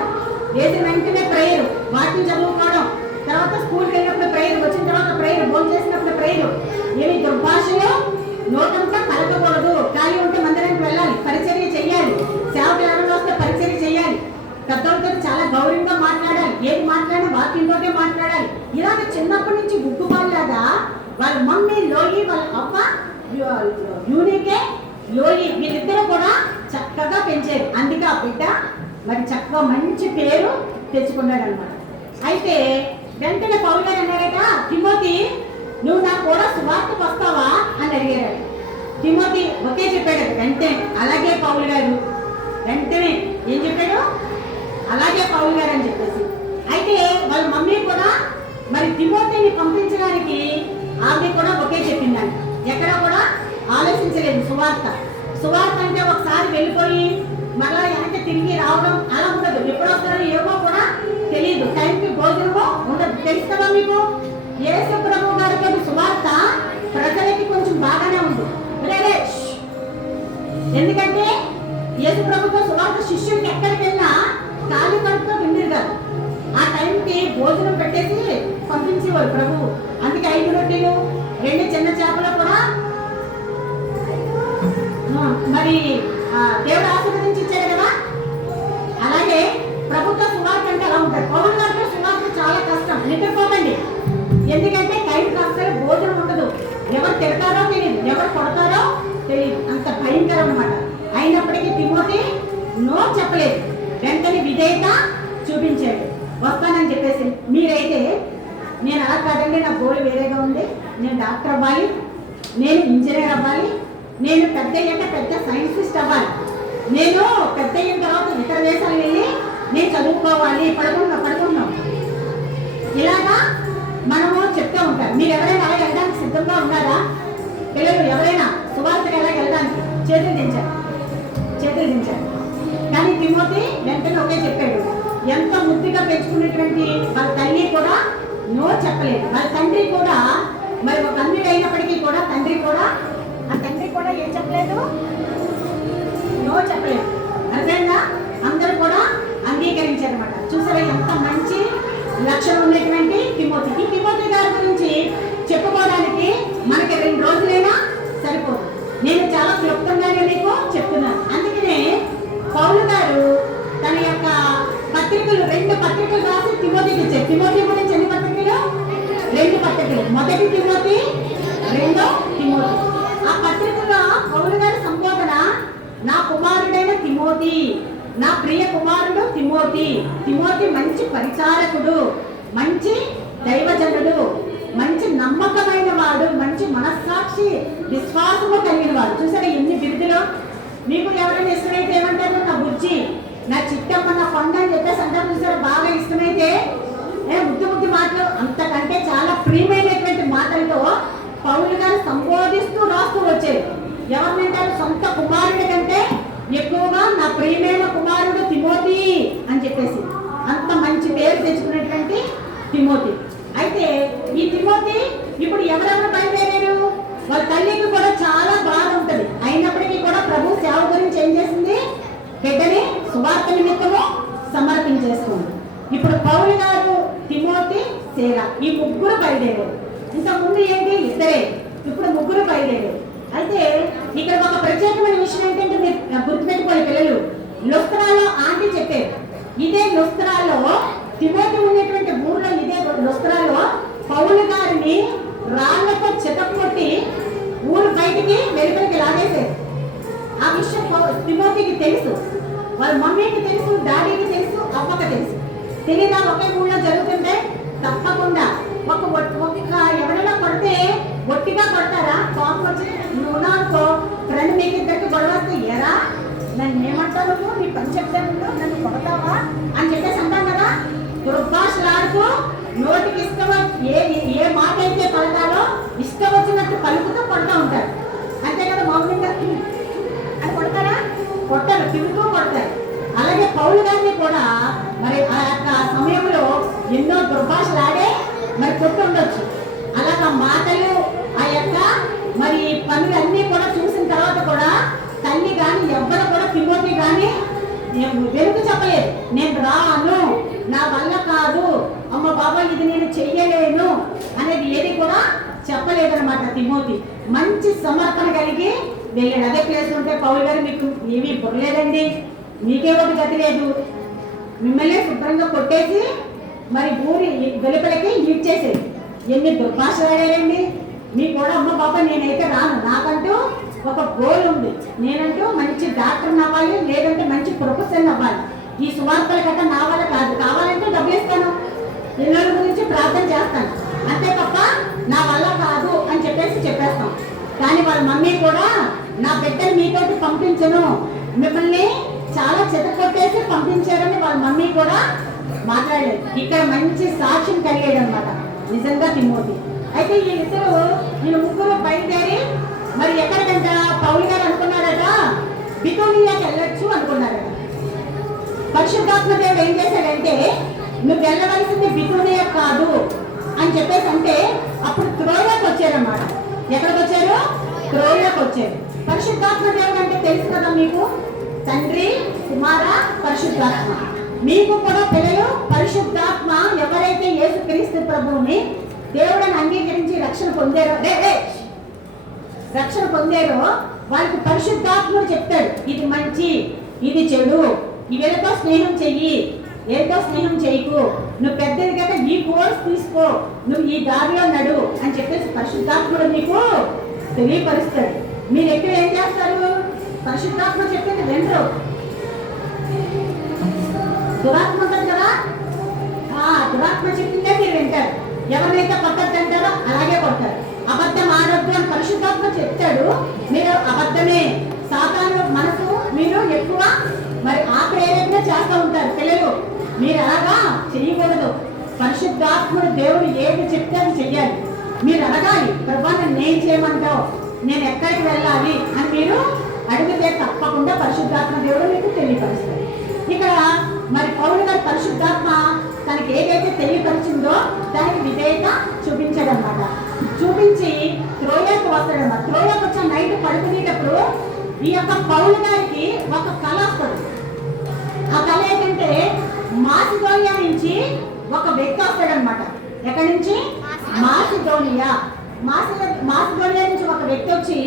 వేసిన వెంటనే ప్రేయర్, వాక్యం చదువుకోవడం, తర్వాత స్కూల్కి వెళ్ళినప్పుడు ప్రేయర్, వచ్చిన తర్వాత ప్రేయర్, భోజనం చేసినప్పుడు ప్రేయర్. ఏమి దుర్భాషలో నోటంతా కలగకూడదు. ఖాళీ ఉంటే మందిరానికి వెళ్ళాలి, పరిచర్య చెయ్యాలి, సేవకులు ఎవరైనా వస్తే పరిచర్య చెయ్యాలి, పెద్దలతో చాలా గౌరవంగా మాట్లాడాలి, ఏది మాట్లాడినా వాక్యంతోటే మాట్లాడాలి. ఇలాగ చిన్నప్పటి నుంచి గుగ్గుబాల్లాగా వాళ్ళ మమ్మీ లోయి, వాళ్ళ అమ్మ యూనికే, లోయి, వీళ్ళిద్దరూ కూడా చక్కగా పెంచారు. అందుకే ఆ బిడ్డ మరి చక్కగా మంచి పేరు తెచ్చుకున్నాడు అనమాట. అయితే వెంటనే పౌలు గారు అన్నారట, తిమోతి నువ్వు నాకు కూడా సువార్తకు వస్తావా అని అడిగారు. తిమోతి ఒకే చెప్పాడు వెంటనే, అలాగే పౌలు గారు. వెంటనే ఏం చెప్పాడు? అలాగే పౌలు గారు అని చెప్పేసి. అయితే వాళ్ళ మమ్మీ కూడా మరి తిమోతిని పంపించడానికి ఆమె కూడా ఒకే చెప్పిందండి. ఎక్కడ కూడా ఆలోచించలేదు. సువార్త అంటే ఒకసారి వెళ్ళిపోయి మళ్ళా వెనక్కి తిరిగి రావడం అలా ఉండదు. ఎప్పుడు వస్తారో ఏమో కూడా తెలియదు. టైంకి భోజనమో ఉండదు. తెలుస్తుందా మీకు? యేసు ప్రభు గారితో సువార్త ప్రజలకి కొంచెం బాగానే ఉంది. ఎందుకంటే యేసు ప్రభుతో సువార్త శిష్యుడికి ఎక్కడికి వెళ్ళినా ఖాళీ కడుపుతో విండిరు కాదు. ఆ టైంకి భోజనం పెట్టేసి పంపించేవారు ప్రభువు. అందుకే 5 రొట్టెలు 2 చిన్న చేపలు కూడా మరి దేవుడు ఆశీర్వదించి ఇచ్చాడు కదా. అలాగే ప్రభుత్వ సువార్త అంటే అలా ఉంటుంది. పౌరుల గారితో సువార్త చాలా కష్టం. నిద్రపోకండి. ఎందుకంటే టైంకి అసలు భోజనం ఉండదు. ఎవరు తిడతారో తెలియదు, ఎవరు కొడతారో తెలియదు. అంత భయంకరం అన్నమాట. అయినప్పటికీ తిమోతి నో చెప్పలేదు. వెంటనే విధేయత చూపించాడు. వస్తానని చెప్పేసి. మీరైతే నేను అలా కాదండి, నా గోల్ వేరేగా ఉంది. నేను డాక్టర్ అవ్వాలి, నేను ఇంజనీర్ అవ్వాలి, నేను పెద్ద అయ్యాక పెద్ద సైంటిస్ట్ అవ్వాలి, నేను పెద్ద అయిన తర్వాత ఇతర దేశాలు వెళ్ళి నేను చదువుకోవాలి, పడుకుంటున్నాం. ఇలాగా మనము చెప్తూ ఉంటారు. మీరు ఎవరైనా అలా వెళ్ళడానికి సిద్ధంగా ఉన్నారా? పిల్లలు ఎవరైనా సువార్తకి ఎలా వెళ్ళడానికి చేతులు దించారు. కానీ తిమోతి వెంటనే ఒకే చెప్పాడు. ఎంత ముద్దుగా పెంచుకున్నటువంటి వాళ్ళ తల్లి కూడా నో చెప్పలేదు. వాళ్ళ తండ్రి కూడా మరి ఒక అన్నిటి అయినప్పటికీ కూడా ఆ తండ్రి కూడా ఏం చెప్పలేదు, నో చెప్పలేదు. అర్థంగా అందరూ కూడా అంగీకరించారనమాట. చూసారా ఎంత మంచి లక్షణం ఉన్నటువంటి తిమోతికి. తిమోతి గారి గురించి చెప్పుకోవడానికి మనకి 2 రోజులైనా సరిపోదు. నేను చాలా క్లుప్తంగానే మీకు చెప్తున్నాను. అందుకనే పౌలు గారు తన యొక్క పత్రికలు 2 పత్రికలు రాసి తిమోతికి ఇచ్చారు. తిమోతి గురించి ఎన్ని పత్రికలు? 2 పత్రికలు. 1 తిమోతి, 2 తిమోతి. ఆ పత్రికలో పౌలు గారి సంబోధన, నా కుమారుడైన తిమోతి, నా ప్రియ కుమారుడు తిమోతి. తిమోతి మంచి పరిచారకుడు, మంచి దైవజనుడు, మంచి నమ్మకమైన వాడు, మంచి మనస్సాక్షి విశ్వాసము కలిగిన వాడు. చూసారా ఎన్ని బిరుదులు. మీకు ఎవరైనా ఇష్టమైతే ఏమంటారు? నా బుజ్జి, నా చిట్టమ్మ, నా కొండ అని చెప్పేసి అంటారు. చూసారా బాగా ఇష్టమైతే ముద్దు మాటలు, అంతకంటే చాలా ప్రియమైనటువంటి మాటలతో పౌలు గారు సంబోధిస్తూ రాస్తూ వచ్చేది. ఎవరినంటారు? సొంత కుమారుడి కంటే ఎక్కువగా నా ప్రియమైన కుమారుడు తిమోతి అని చెప్పేసి అంత మంచి పేరు తెచ్చుకున్నటువంటి తిమోతి. అయితే ఈ తిమోతి ఇప్పుడు ఎవరెవరు బయలుదేరారు? వాళ్ళ తల్లికి కూడా చాలా బాధ ఉంటుంది. అయినప్పటికీ కూడా ప్రభు సేవ గురించి ఏం చేసింది? బిడ్డని సువార్త నిమిత్తము సమర్పించేస్తుంది. ఇప్పుడు పౌలు గారు, తిమోతి, సేరా ఈ 3 బయలుదేరారు. ఇంతకుముందు ఏంటి? 2. ఇప్పుడు 3 బయలుదేరారు. అయితే ఇక్కడ ఒక ప్రత్యేకమైన విషయం ఏంటంటే మీరు గుర్తుపెట్టుకోవాలి పిల్లలు. లుస్త్రాలో ఆంటీ చెప్పారు. ఇదే లుస్త్రాలో తిమోతి ఉన్నటువంటి ఊర్లో, ఇదే లుస్త్రాలో పౌలు గారిని రాళ్లతో చితక్కొట్టి ఊరు బయటికి వెలుపలికి లాగేశారు. ఆ విషయం తిమోతికి తెలుసు, వాళ్ళ మమ్మీకి తెలుసు, డాడీకి తెలుసు, అమ్మకి తెలుసు. తెలియదా? ఒకే ఊళ్ళో జరుగుతుంటే తప్పకుండా ఎవరైనా కొడితే గట్టిగా కొడతారా? కోపం వచ్చి నువ్వు అనుకో ఫ్రెండ్ మీకు ఇద్దరికి గొడవ వస్తే ఎరా నన్ను ఏమంటావు, నువ్వు నీ పని చెప్తాను, నన్ను కొడతావా అని చెప్పేసి అంటాం కదా. దుర్భాషలాడుతూ నోటికి ఇష్టం ఏ మాట అయితే పడతారో ఇష్టం వచ్చినట్టు పలుకుతూ కొడతా ఉంటారు. అంతే కదా. మౌనంగా అని కొడతారా? కొట్టారు, తిరుగుతూ కొడతారు. అలాగే పౌలు గారిని కూడా మరి ఆ యొక్క సమయంలో ఎన్నో దుర్భాషలాడే మరి కొట్టు ఉండొచ్చు. అలాగా మాటలు, ఆ యొక్క మరి పనులన్నీ కూడా చూసిన తర్వాత కూడా తల్లి కానీ ఎవ్వరు కూడా తిమోతి కానీ వెనుక చెప్పలేదు. నేను రాను, నా వల్ల కాదు, అమ్మ బాబా ఇది నేను చెయ్యలేను అనేది ఏది కూడా చెప్పలేదన్నమాట. తిమోతి మంచి సమర్పణ కలిగి వెళ్ళాడు. అదే ప్లేస్ ఉంటే పౌలు గారు మీకు ఏమీ పొరలేదండి, మీకే ఒకటి గతి లేదు, మిమ్మల్ని శుభ్రంగా కొట్టేసి మరి ఊరి వెలుపలికి ఈడ్చేసేది. ఎన్ని దుర్భాషలు ఆడారండి. మీకు కూడా అమ్మ బాబా నేనైతే రాను, నాకంటూ ఒక గోల్ ఉంది, నేనంటూ మంచి డాక్టర్ అవ్వాలి, లేదంటే మంచి ప్రొఫెసర్ అవ్వాలి. ఈ సువార్తల కట్ట నా వల్ల కాదు, కావాలంటే డబ్బులు ఇస్తాను, పిల్లల గురించి ప్రార్థన చేస్తాను, అంతే తప్ప నా వల్ల కాదు అని చెప్పేస్తాం. కానీ వాళ్ళ మమ్మీ కూడా నా బిడ్డని మీతోటి పంపించను, మిమ్మల్ని చాలా చెత్తకొట్టేసి పంపించారని వాళ్ళ మమ్మీ కూడా మాట్లాడలేదు. ఇక్కడ మంచి సాక్ష్యం కలిగేది అనమాట నిజంగా తిమోతి. అయితే వీళ్ళ 3 బయలుదేరి మరి ఎక్కడికంట పౌలు గారు అనుకున్నారట బితూనియాకి వెళ్ళొచ్చు అనుకున్నారు. పరిశుద్ధాత్మ దేవుడు ఏం చేశాడంటే నువ్వు వెళ్ళవలసింది బితూనియా కాదు అని చెప్పేసి అంటే అప్పుడు త్రోయకు వచ్చారన్నమాట. ఎక్కడికి వచ్చారు? త్రోయకు వచ్చారు. పరిశుద్ధాత్మ దేవుడు అంటే తెలుసు కదా మీకు, తండ్రి కుమార పరిశుద్ధాత్మ. మీకు కూడా పిల్లలు పరిశుద్ధాత్మ ఎవరైతే యేసుక్రీస్తు ప్రభువుని దేవుడిని అంగీకరించి రక్షణ పొందారో వాళ్ళకి పరిశుద్ధాత్ముడు చెప్తాడు ఇది మంచి ఇది చెడు, వీళ్ళతో స్నేహం చెయ్యి, ఏదో స్నేహం చేయకు, నువ్వు పెద్దది కదా ఈ కోర్స్ తీసుకో, నువ్వు ఈ దారిలో నడు అని చెప్పేసి పరిశుద్ధాత్ముడు మీకు తెలియపరుస్తాడు. మీరు ఎక్కడ ఏం చేస్తారు? పరిశుద్ధాత్మ చెప్పింది వినరు. దురాత్మ ఉంటుంది కదా, దురాత్మ చెప్పిందే మీరు వింటారు. ఎవరినైతే కొట్టద్దు అంటారో అలాగే కొడతారు. అబద్ధం ఆడొద్దు అని పరిశుద్ధాత్మ చెప్తాడు, మీరు అబద్ధమే సాతాను మనసు మీరు ఎక్కువ మరి ఆ ప్రేరేపణ చేస్తూ ఉంటారు. పిల్లలు మీరు అలాగా చెయ్యకూడదు. పరిశుద్ధాత్ముడు దేవుడు ఏది చెప్తే అది చెయ్యాలి. మీరు అడగాలి, ప్రభా నేను చేయమంటావు, నేను ఎక్కడికి వెళ్ళాలి అని మీరు అడిగితే తప్పకుండా పరిశుద్ధాత్మ దేవుడు మీకు తెలియపరుస్తాడు. ఇక్కడ మరి పౌలు గారి పరిశుద్ధాత్మ తనకి ఏదైతే తెలియపరిచిందో దానికి విధేయత చూపించాడనమాట. చూపించి త్రోయకు వస్తాడన్నమాట. త్రోయకు వచ్చి నైట్ పడుకునేటప్పుడు ఈ యొక్క పౌలు గారికి ఒక కళ వస్తుంది. ఆ కళ ఏంటంటే మాసిదోనియా నుంచి ఒక వ్యక్తి వస్తాడనమాట. ఎక్కడి నుంచి? మాసిదోనియా నుంచి ఒక వ్యక్తి వచ్చి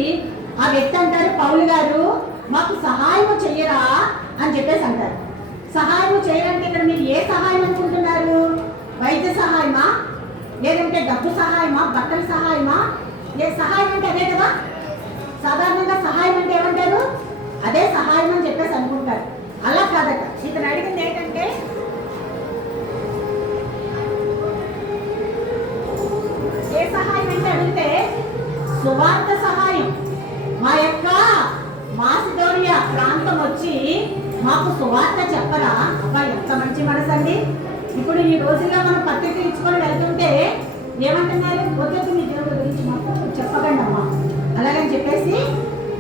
ఆ వ్యక్తి అంటారు, పౌలు గారు మాకు సహాయం చెయ్యరా అని చెప్పేసి అంటారు. సహాయం చేయాలంటే ఇక్కడ మీరు ఏ సహాయం అనుకుంటున్నారు? వైద్య సహాయమా, లేదంటే డబ్బు సహాయమా, బట్టల సహాయమా? ఏ సహాయం అంటే అదే కదా. సాధారణంగా సహాయం అంటే ఏమంటారు? అదే సహాయం అని చెప్పేసి అనుకుంటారు. అలా కాదట. ఇతను అడిగింది ఏంటంటే ఏ సహాయం అంటే అడిగితే సువార్త సహాయం. మా యొక్క మాసిదోనియా ప్రాంతం వచ్చి మాకు సువార్త చెప్పరా? అబ్బా ఎంత మంచి మనసు అండి. ఇప్పుడు ఈ రోజుల్లో మనం పత్రిక ఇచ్చుకొని వెళ్తుంటే ఏమంటున్నారు? వద్దు మీ దేవుడి గురించి మాకు చెప్పకండి అమ్మా అలాగని చెప్పేసి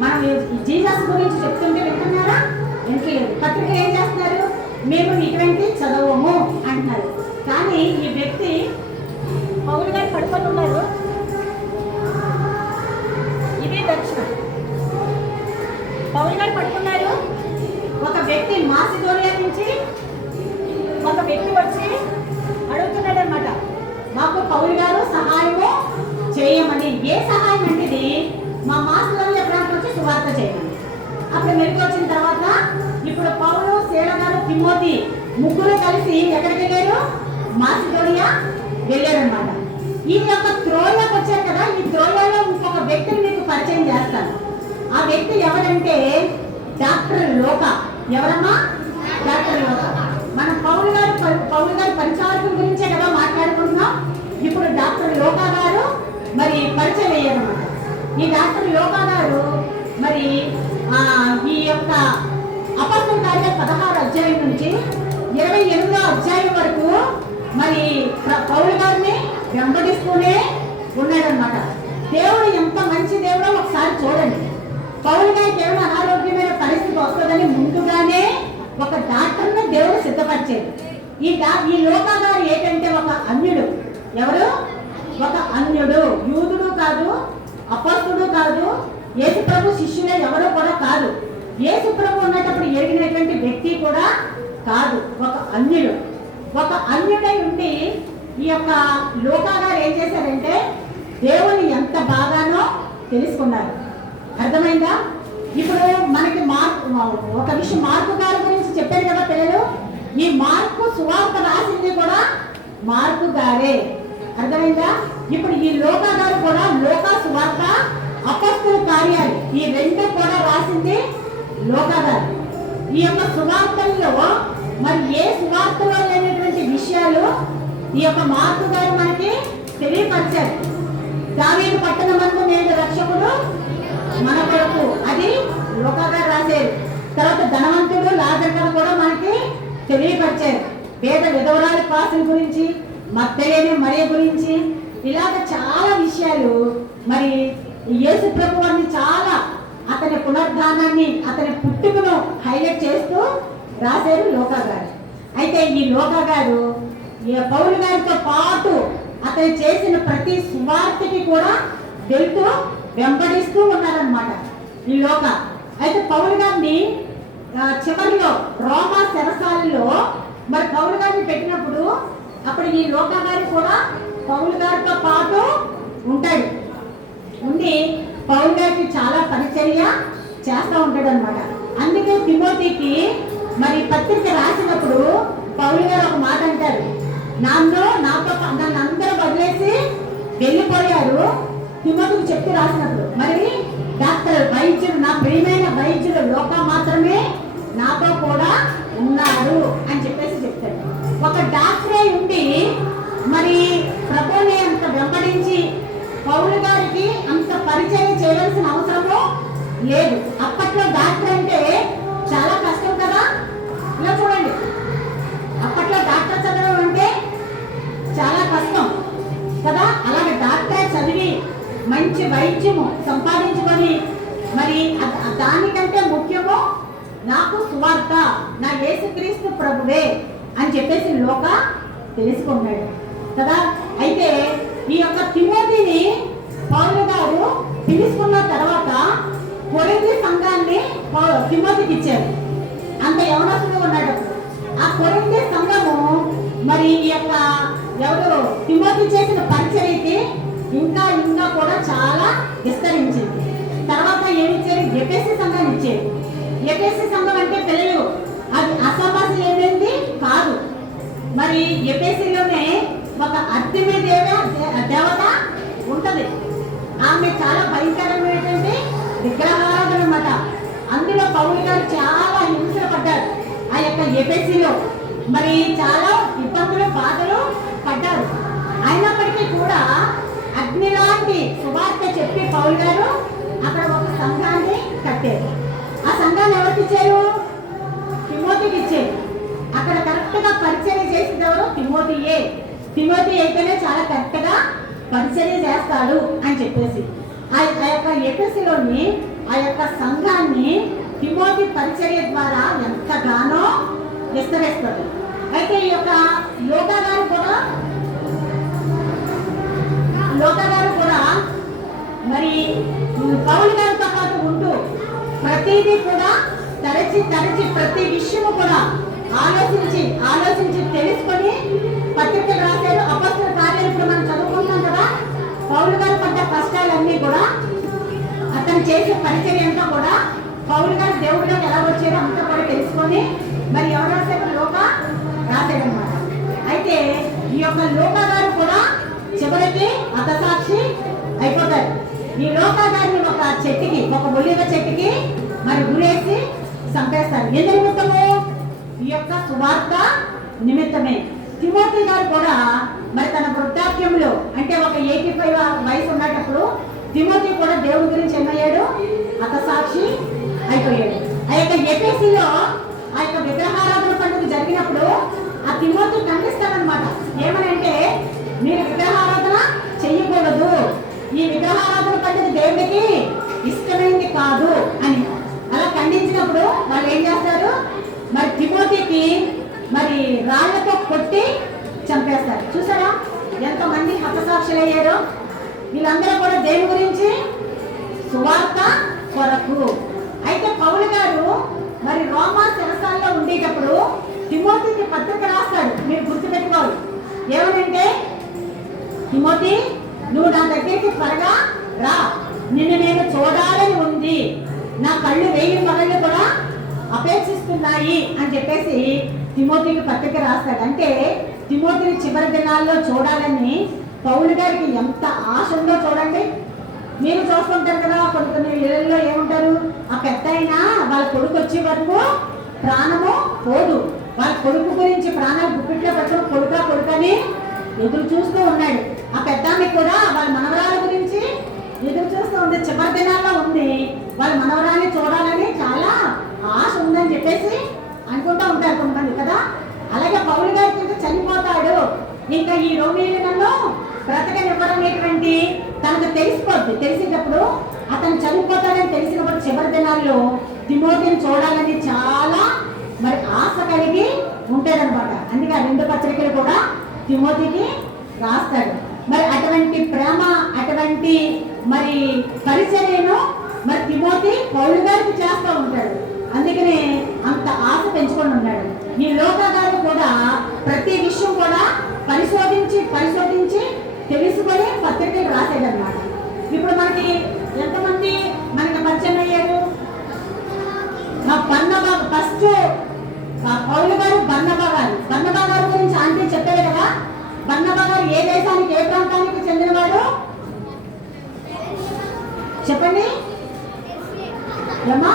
మనం జీసస్ గురించి చెప్తుంటే వింటున్నారా? వింటలేదు. పత్రిక ఏం చేస్తున్నారు? మేము ఇటువంటి చదవము అంటున్నారు. కానీ ఈ వ్యక్తి పౌలు గారు పడుకొని ఉన్నారు. ఇది దర్శనం. పౌలు గారు పడుకున్నారు. ఒక వ్యక్తి మాసిదోనియా నుంచి ఒక వ్యక్తి వచ్చి అడుగుతున్నాడు అనమాట, మాకు పౌలు గారు సహాయము చేయమని. ఏ సహాయం అంటే ఇది మా మాసిదోనియా ప్రాంతం వచ్చి సువార్త చేయమని. అప్పుడు మెరుగు వచ్చిన తర్వాత ఇప్పుడు పౌలు, శీల గారు, తిమోతి ముగ్గురు కలిసి ఎక్కడికి వెళ్ళారు? మాసిదోనియా వెళ్ళారనమాట. ఈ యొక్క త్రోయకు వచ్చారు కదా, ఈ త్రోయలో ఇంకొక వ్యక్తిని మీకు పరిచయం చేస్తాను. ఆ వ్యక్తి ఎవరంటే డాక్టర్ లోకా. ఎవరమ్మా? డాక్టర్ లోకా. మనం పౌలు గారి పరిచారకుల గురించే కదా మాట్లాడుకుంటున్నాం. ఇప్పుడు డాక్టర్ లోకా గారు మరి పరిచయం అయ్యారన్నమాట. ఈ డాక్టర్ లోకా గారు మరి ఈ యొక్క అపొస్తలుల కార్యాలు 16 అధ్యాయం నుంచి 28వ అధ్యాయం వరకు మరి పౌలు గారిని వెంబడిస్తూనే ఉన్నాడనమాట. దేవుడు ఎంత మంచి దేవుడో ఒకసారి చూడండి. పౌలు గారికి ఏమైనా అనారోగ్యమైన పరిస్థితి వస్తుందని ముందుగానే ఒక డాక్టర్ని దేవుడు సిద్ధపరిచేది. ఈ లోకా గారు ఏంటంటే ఒక అన్యుడు. ఎవరు? ఒక అన్యుడు. యూదుడు కాదు, అపొస్తలుడు కాదు, యేసు ప్రభు శిష్యులే ఎవరో కూడా కాదు. యేసు ప్రభు ఉన్నప్పుడు ఎరిగినటువంటి వ్యక్తి కూడా కాదు. ఒక అన్యుడు. ఒక అన్యుడై ఉండి ఈ యొక్క లోకా గారు ఏం చేశారంటే దేవుని ఎంత బాగానో తెలుసుకున్నారు. అర్థమైందా? ఇప్పుడు మనకి ఒక విషయం మార్కు గారి గురించి చెప్పారు కదా పిల్లలు. ఈ మార్కు సువార్త రాసింది కూడా మార్కు గారే. అర్థమైందా? ఇప్పుడు ఈ లోకా గారు కూడా లోకా సువార్త, అపొస్తలుల కార్యాలు ఈ రెండు కూడా రాసింది లోకా గారు. ఈ యొక్క సువార్తల్లో మరి ఏ సువార్తలో లేనటువంటి విషయాలు ఈ యొక్క మార్కు గారు మనకి తెలియపరిచారు. దావీదు పట్టణమందు నేడు రక్షకుడు మన కొరకు, అది లోకా గారు రాశారు. తర్వాత ధనవంతుడు లాజరు కూడా మనకి తెలియపరిచారు. పేద విధవరాలి పాసుల గురించి, మత్తలేని మరియ గురించి, ఇలాగ చాలా విషయాలు మరి యేసు ప్రభు వారిని చాలా అతని పునరుద్ధానాన్ని, అతని పుట్టుకను హైలైట్ చేస్తూ రాశారు లూకా గారు. అయితే ఈ లూకా గారు పౌలు గారితో పాటు అతను చేసిన ప్రతి సువార్తకి కూడా వెళ్తూ వెంబడిస్తూ ఉన్నారనమాట ఈ లూకా. అయితే పౌలు గారిని చివరిలో రోమా చెరసాలలో మరి పౌలు గారిని పెట్టినప్పుడు అప్పుడు ఈ లూకా గారు కూడా పౌలు గారితో పాటు ఉంటాడు. ఉండి పౌలు గారికి చాలా పరిచర్య చేస్తూ ఉంటాడు అనమాట. అందుకే తిమోతికి మరి పత్రిక రాసినప్పుడు పౌలు గారు ఒక మాట అంటారు, నన్ను అందరూ వదిలేసి వెళ్ళిపోయారు తిమోతికి చెప్పి రాసినప్పుడు, మరి డాక్టర్ వైద్యుడు, నా ప్రియమైన వైద్యుడు లూకా మాత్రమే నాతో కూడా ఉన్నారు అని చెప్పేసి చెప్తాడు. ఒక డాక్టరే ఉండి మరి ప్రభువుని అంత వెంబడించి పౌలు గారికి అంత పరిచయం చేయవలసిన అవసరము లేదు. అప్పట్లో డాక్టర్ అంటే చాలా కష్టం కదా. ఇలా చూడండి, అప్పట్లో డాక్టర్ చదవడం అంటే చాలా కష్టం కదా. అలాగే డాక్టర్ చదివి మంచి వైద్యము సంపాదించుకొని మరి దానికంటే ముఖ్యము నాకు సువార్త, నా యేసుక్రీస్తు ప్రభువే అని చెప్పేసి లూకా తెలుసుకున్నాడు కదా. అయితే ఈ యొక్క తిమోతిని పౌలు గారు పిలుచుకున్న తర్వాత కొరింథీ సంఘాన్ని తిమోతికి ఇచ్చారు. అంత యవనస్తుగా ఉన్నాడు. ఆ కొరింథీ సంఘము మరి ఈ యొక్క ఎవరు తిమోతి చేసిన పరిచర్యకి ఇంకా ఇంకా కూడా చాలా విస్తరించింది. తర్వాత ఏమిచ్చారు? ఎఫెసీ సంఘాన్ని ఇచ్చారు. ఎఫెసీ సంఘం అంటే పిల్లలు, అది అసభాసి ఏమైంది కాదు. మరి ఎఫెసీలోనే ఒక అర్తిమే దేవత ఉంటది. ఆమె చాలా భయంకరమైనటువంటి విగ్రహారాధన అన్నమాట. అందులో పౌలు గారు చాలా హింసలు పడ్డారు. ఆ యొక్క ఎఫెసీలో మరి చాలా ఇబ్బందులు బాధలు పడ్డారు. అయినప్పటికీ కూడా అగ్ని లాంటి సువార్త చెప్పి పౌలు గారు అక్కడ ఒక సంఘాన్ని కట్టారు. ఆ సంఘాన్ని ఎవరికి ఇచ్చారు? తిమోతికి ఇచ్చారు. అక్కడ కరెక్ట్ గా పరిచర్య చేసేది ఎవరు? తిమోతియే. తిమోతి అయితేనే చాలా కరెక్ట్ గా పరిచర్య చేస్తాడు అని చెప్పేసి ఆ యొక్క ఎఫెసీలోని ఆ యొక్క సంఘాన్ని తిమోతి పరిచర్య ద్వారా ఎంతగానో విస్తరిస్తారు. అయితే ఈ యొక్క లూకా గారు కూడా మరి పౌలు గారితో పాటు ఉంటూ ప్రతిదీ కూడా తరచి ప్రతి విషయము కూడా ఆలోచించి తెలుసుకొని పత్రికలు రాశారు. అపొస్తలుల కార్యాలు ఇప్పుడు మనం చదువుకుంటాం కదా. పౌలు గారు పడ్డ కష్టాలన్నీ కూడా, అతను చేసే పరిచర్య అంతా కూడా పౌలు గారు దేవుడిలోకి ఎలా వచ్చారో అంతా కూడా తెలుసుకొని మరి ఎవరు రాశారు? లూకా రాశారనమాట. అయితే ఈ యొక్క లూకా గారు కూడా చివరికి హతసాక్షి అయిపోతారు. ఈ లూకా గారిని ఒక చెట్టుకి, ఒక ఒలీవ చెట్టుకి మరి గురేసి చంపేస్తారు. ఎందు నిమిత్తము? ఈ యొక్క సువార్త నిమిత్తమే. తిమోతి గారు కూడా మరి తన వృద్ధాప్యంలో అంటే ఒక 85 వయసు ఉన్నప్పుడు తిమోతి కూడా దేవుడి గురించి ఏమయ్యాడు? హతసాక్షి అయిపోయాడు. ఆ యొక్క ఎఫెసీలో ఆ యొక్క విగ్రహారాధన పండుగ జరిగినప్పుడు ఆ తిమోతి ఖండిస్తాడనమాట. ఏమనంటే, మీరు విగ్రహారాధన చెయ్యకూడదు, ఈ విగ్రహారాధన పండుగ దేవుడికి ఇష్టమైంది కాదు అని అలా ఖండించినప్పుడు వాళ్ళు ఏం చేస్తారు? మరి తిమోతికి మరి రాళ్లతో కొట్టి చంపేస్తారు. చూసారా ఎంతమంది హతసాక్షులు అయ్యారో? వీళ్ళందరూ కూడా దేవుని గురించి సువార్త కొరకు. అయితే పౌలు గారు మరి రోమా చెరసాలలో ఉండేటప్పుడు తిమోతికి పత్రిక రాస్తాడు. మీరు గుర్తుపెట్టుకోవాలి. ఏమనంటే, తిమోతి, నువ్వు నా దగ్గరికి త్వరగా రా, నిన్ను నేను చూడాలని ఉంది, నా కళ్ళు 1000 పగళ్ళు కూడా అపేక్షిస్తున్నాయి అని చెప్పేసి తిమోతికి పత్రిక రాస్తాడు. అంటే తిమోతిని చివరి దినాల్లో చూడాలని పౌలు గారికి ఎంత ఆశ ఉందో చూడండి. మీరు చూస్తుంటారు కదా, కొన్ని ఇళ్ళల్లో ఏముంటారు, ఆ పెద్ద అయినా వాళ్ళ కొడుకు వచ్చే వరకు ప్రాణము పోదు. వాళ్ళ కొడుకు గురించి ప్రాణాలు గుప్పిట్లో పెట్టడం కొడుకని ఎదురు చూస్తూ ఉన్నాడు. ఆ పెద్దానికి కూడా వాళ్ళ మనవరాల గురించి ఎదురు చూస్తూ ఉంది. చివరి దినాల్లో ఉంది, వాళ్ళ మనవరాన్ని చూడాలని చాలా ఆశ ఉందని చెప్పేసి అనుకుంటూ ఉంటారు కొంతమంది కదా. అలాగే పౌలు గారికి ఇంకా చనిపోతాడు, ఇంకా ఈ రోమీయులను బ్రతకనివ్వడం అనేటువంటి తనకు తెలిసిపోద్ది. తెలిసేటప్పుడు అతను చనిపోతాడని తెలిసినప్పుడు చివరి దినాల్లో తిమోతిని చూడాలని చాలా మరి ఆశ కలిగి ఉంటాడనమాట. అందుకే ఆ 2 పత్రికలు కూడా తిమోతికి రాస్తాడు. మరి అటువంటి ప్రేమ, అటువంటి మరి పరిచర్యను మరి తిమోతి పౌలు గారికి చేస్తూ ఉంటాడు. అందుకనే అంత ఆశ పెంచుకొని ఉన్నాడు. ఈ లోకా గారు కూడా ప్రతి విషయం కూడా పరిశోధించి తెలుసుకొని పత్రికలు రాసేదన్నమాట. ఇప్పుడు మనకి ఎంతమంది మనకి పరిచయం అయ్యారు? బర్నబా, ఫస్ట్ పౌలు గారు బర్నబా గారు గురించి ఆంటీ చెప్పారు కదా. బర్నబా గారు ఏ దేశానికి, ఏ ప్రాంతానికి చెందినవాడు చెప్పండి అమ్మా.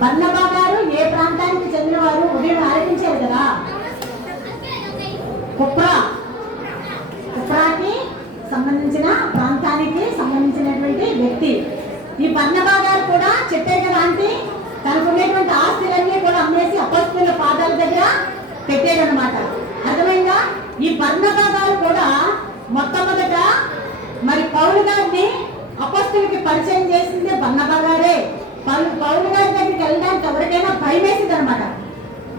బర్నబా గారు ఏ ప్రాంతానికి చెందినవారు? ఉదయం ఆలోచించారు కదా. కుప్రాకి సంబంధించిన ప్రాంతానికి సంబంధించినటువంటి వ్యక్తి. ఈ బర్నబా గారు కూడా చెప్పారు కదా ఆంటీ, తనకున్నటువంటి ఆస్తులన్నీ కూడా అమ్మేసి అపొస్తలుల పాదాల దగ్గర పెట్టాడనమాట. అర్థమైందా? ఈ బర్నబా గారు కూడా మొట్టమొదట మరి పౌలు గారిని అపొస్తలులకి పరిచయం చేసిందే బర్నబా గారే. పౌలు గారి దగ్గరికి వెళ్ళడానికి ఎవరికైనా భయం వేసింది అనమాట.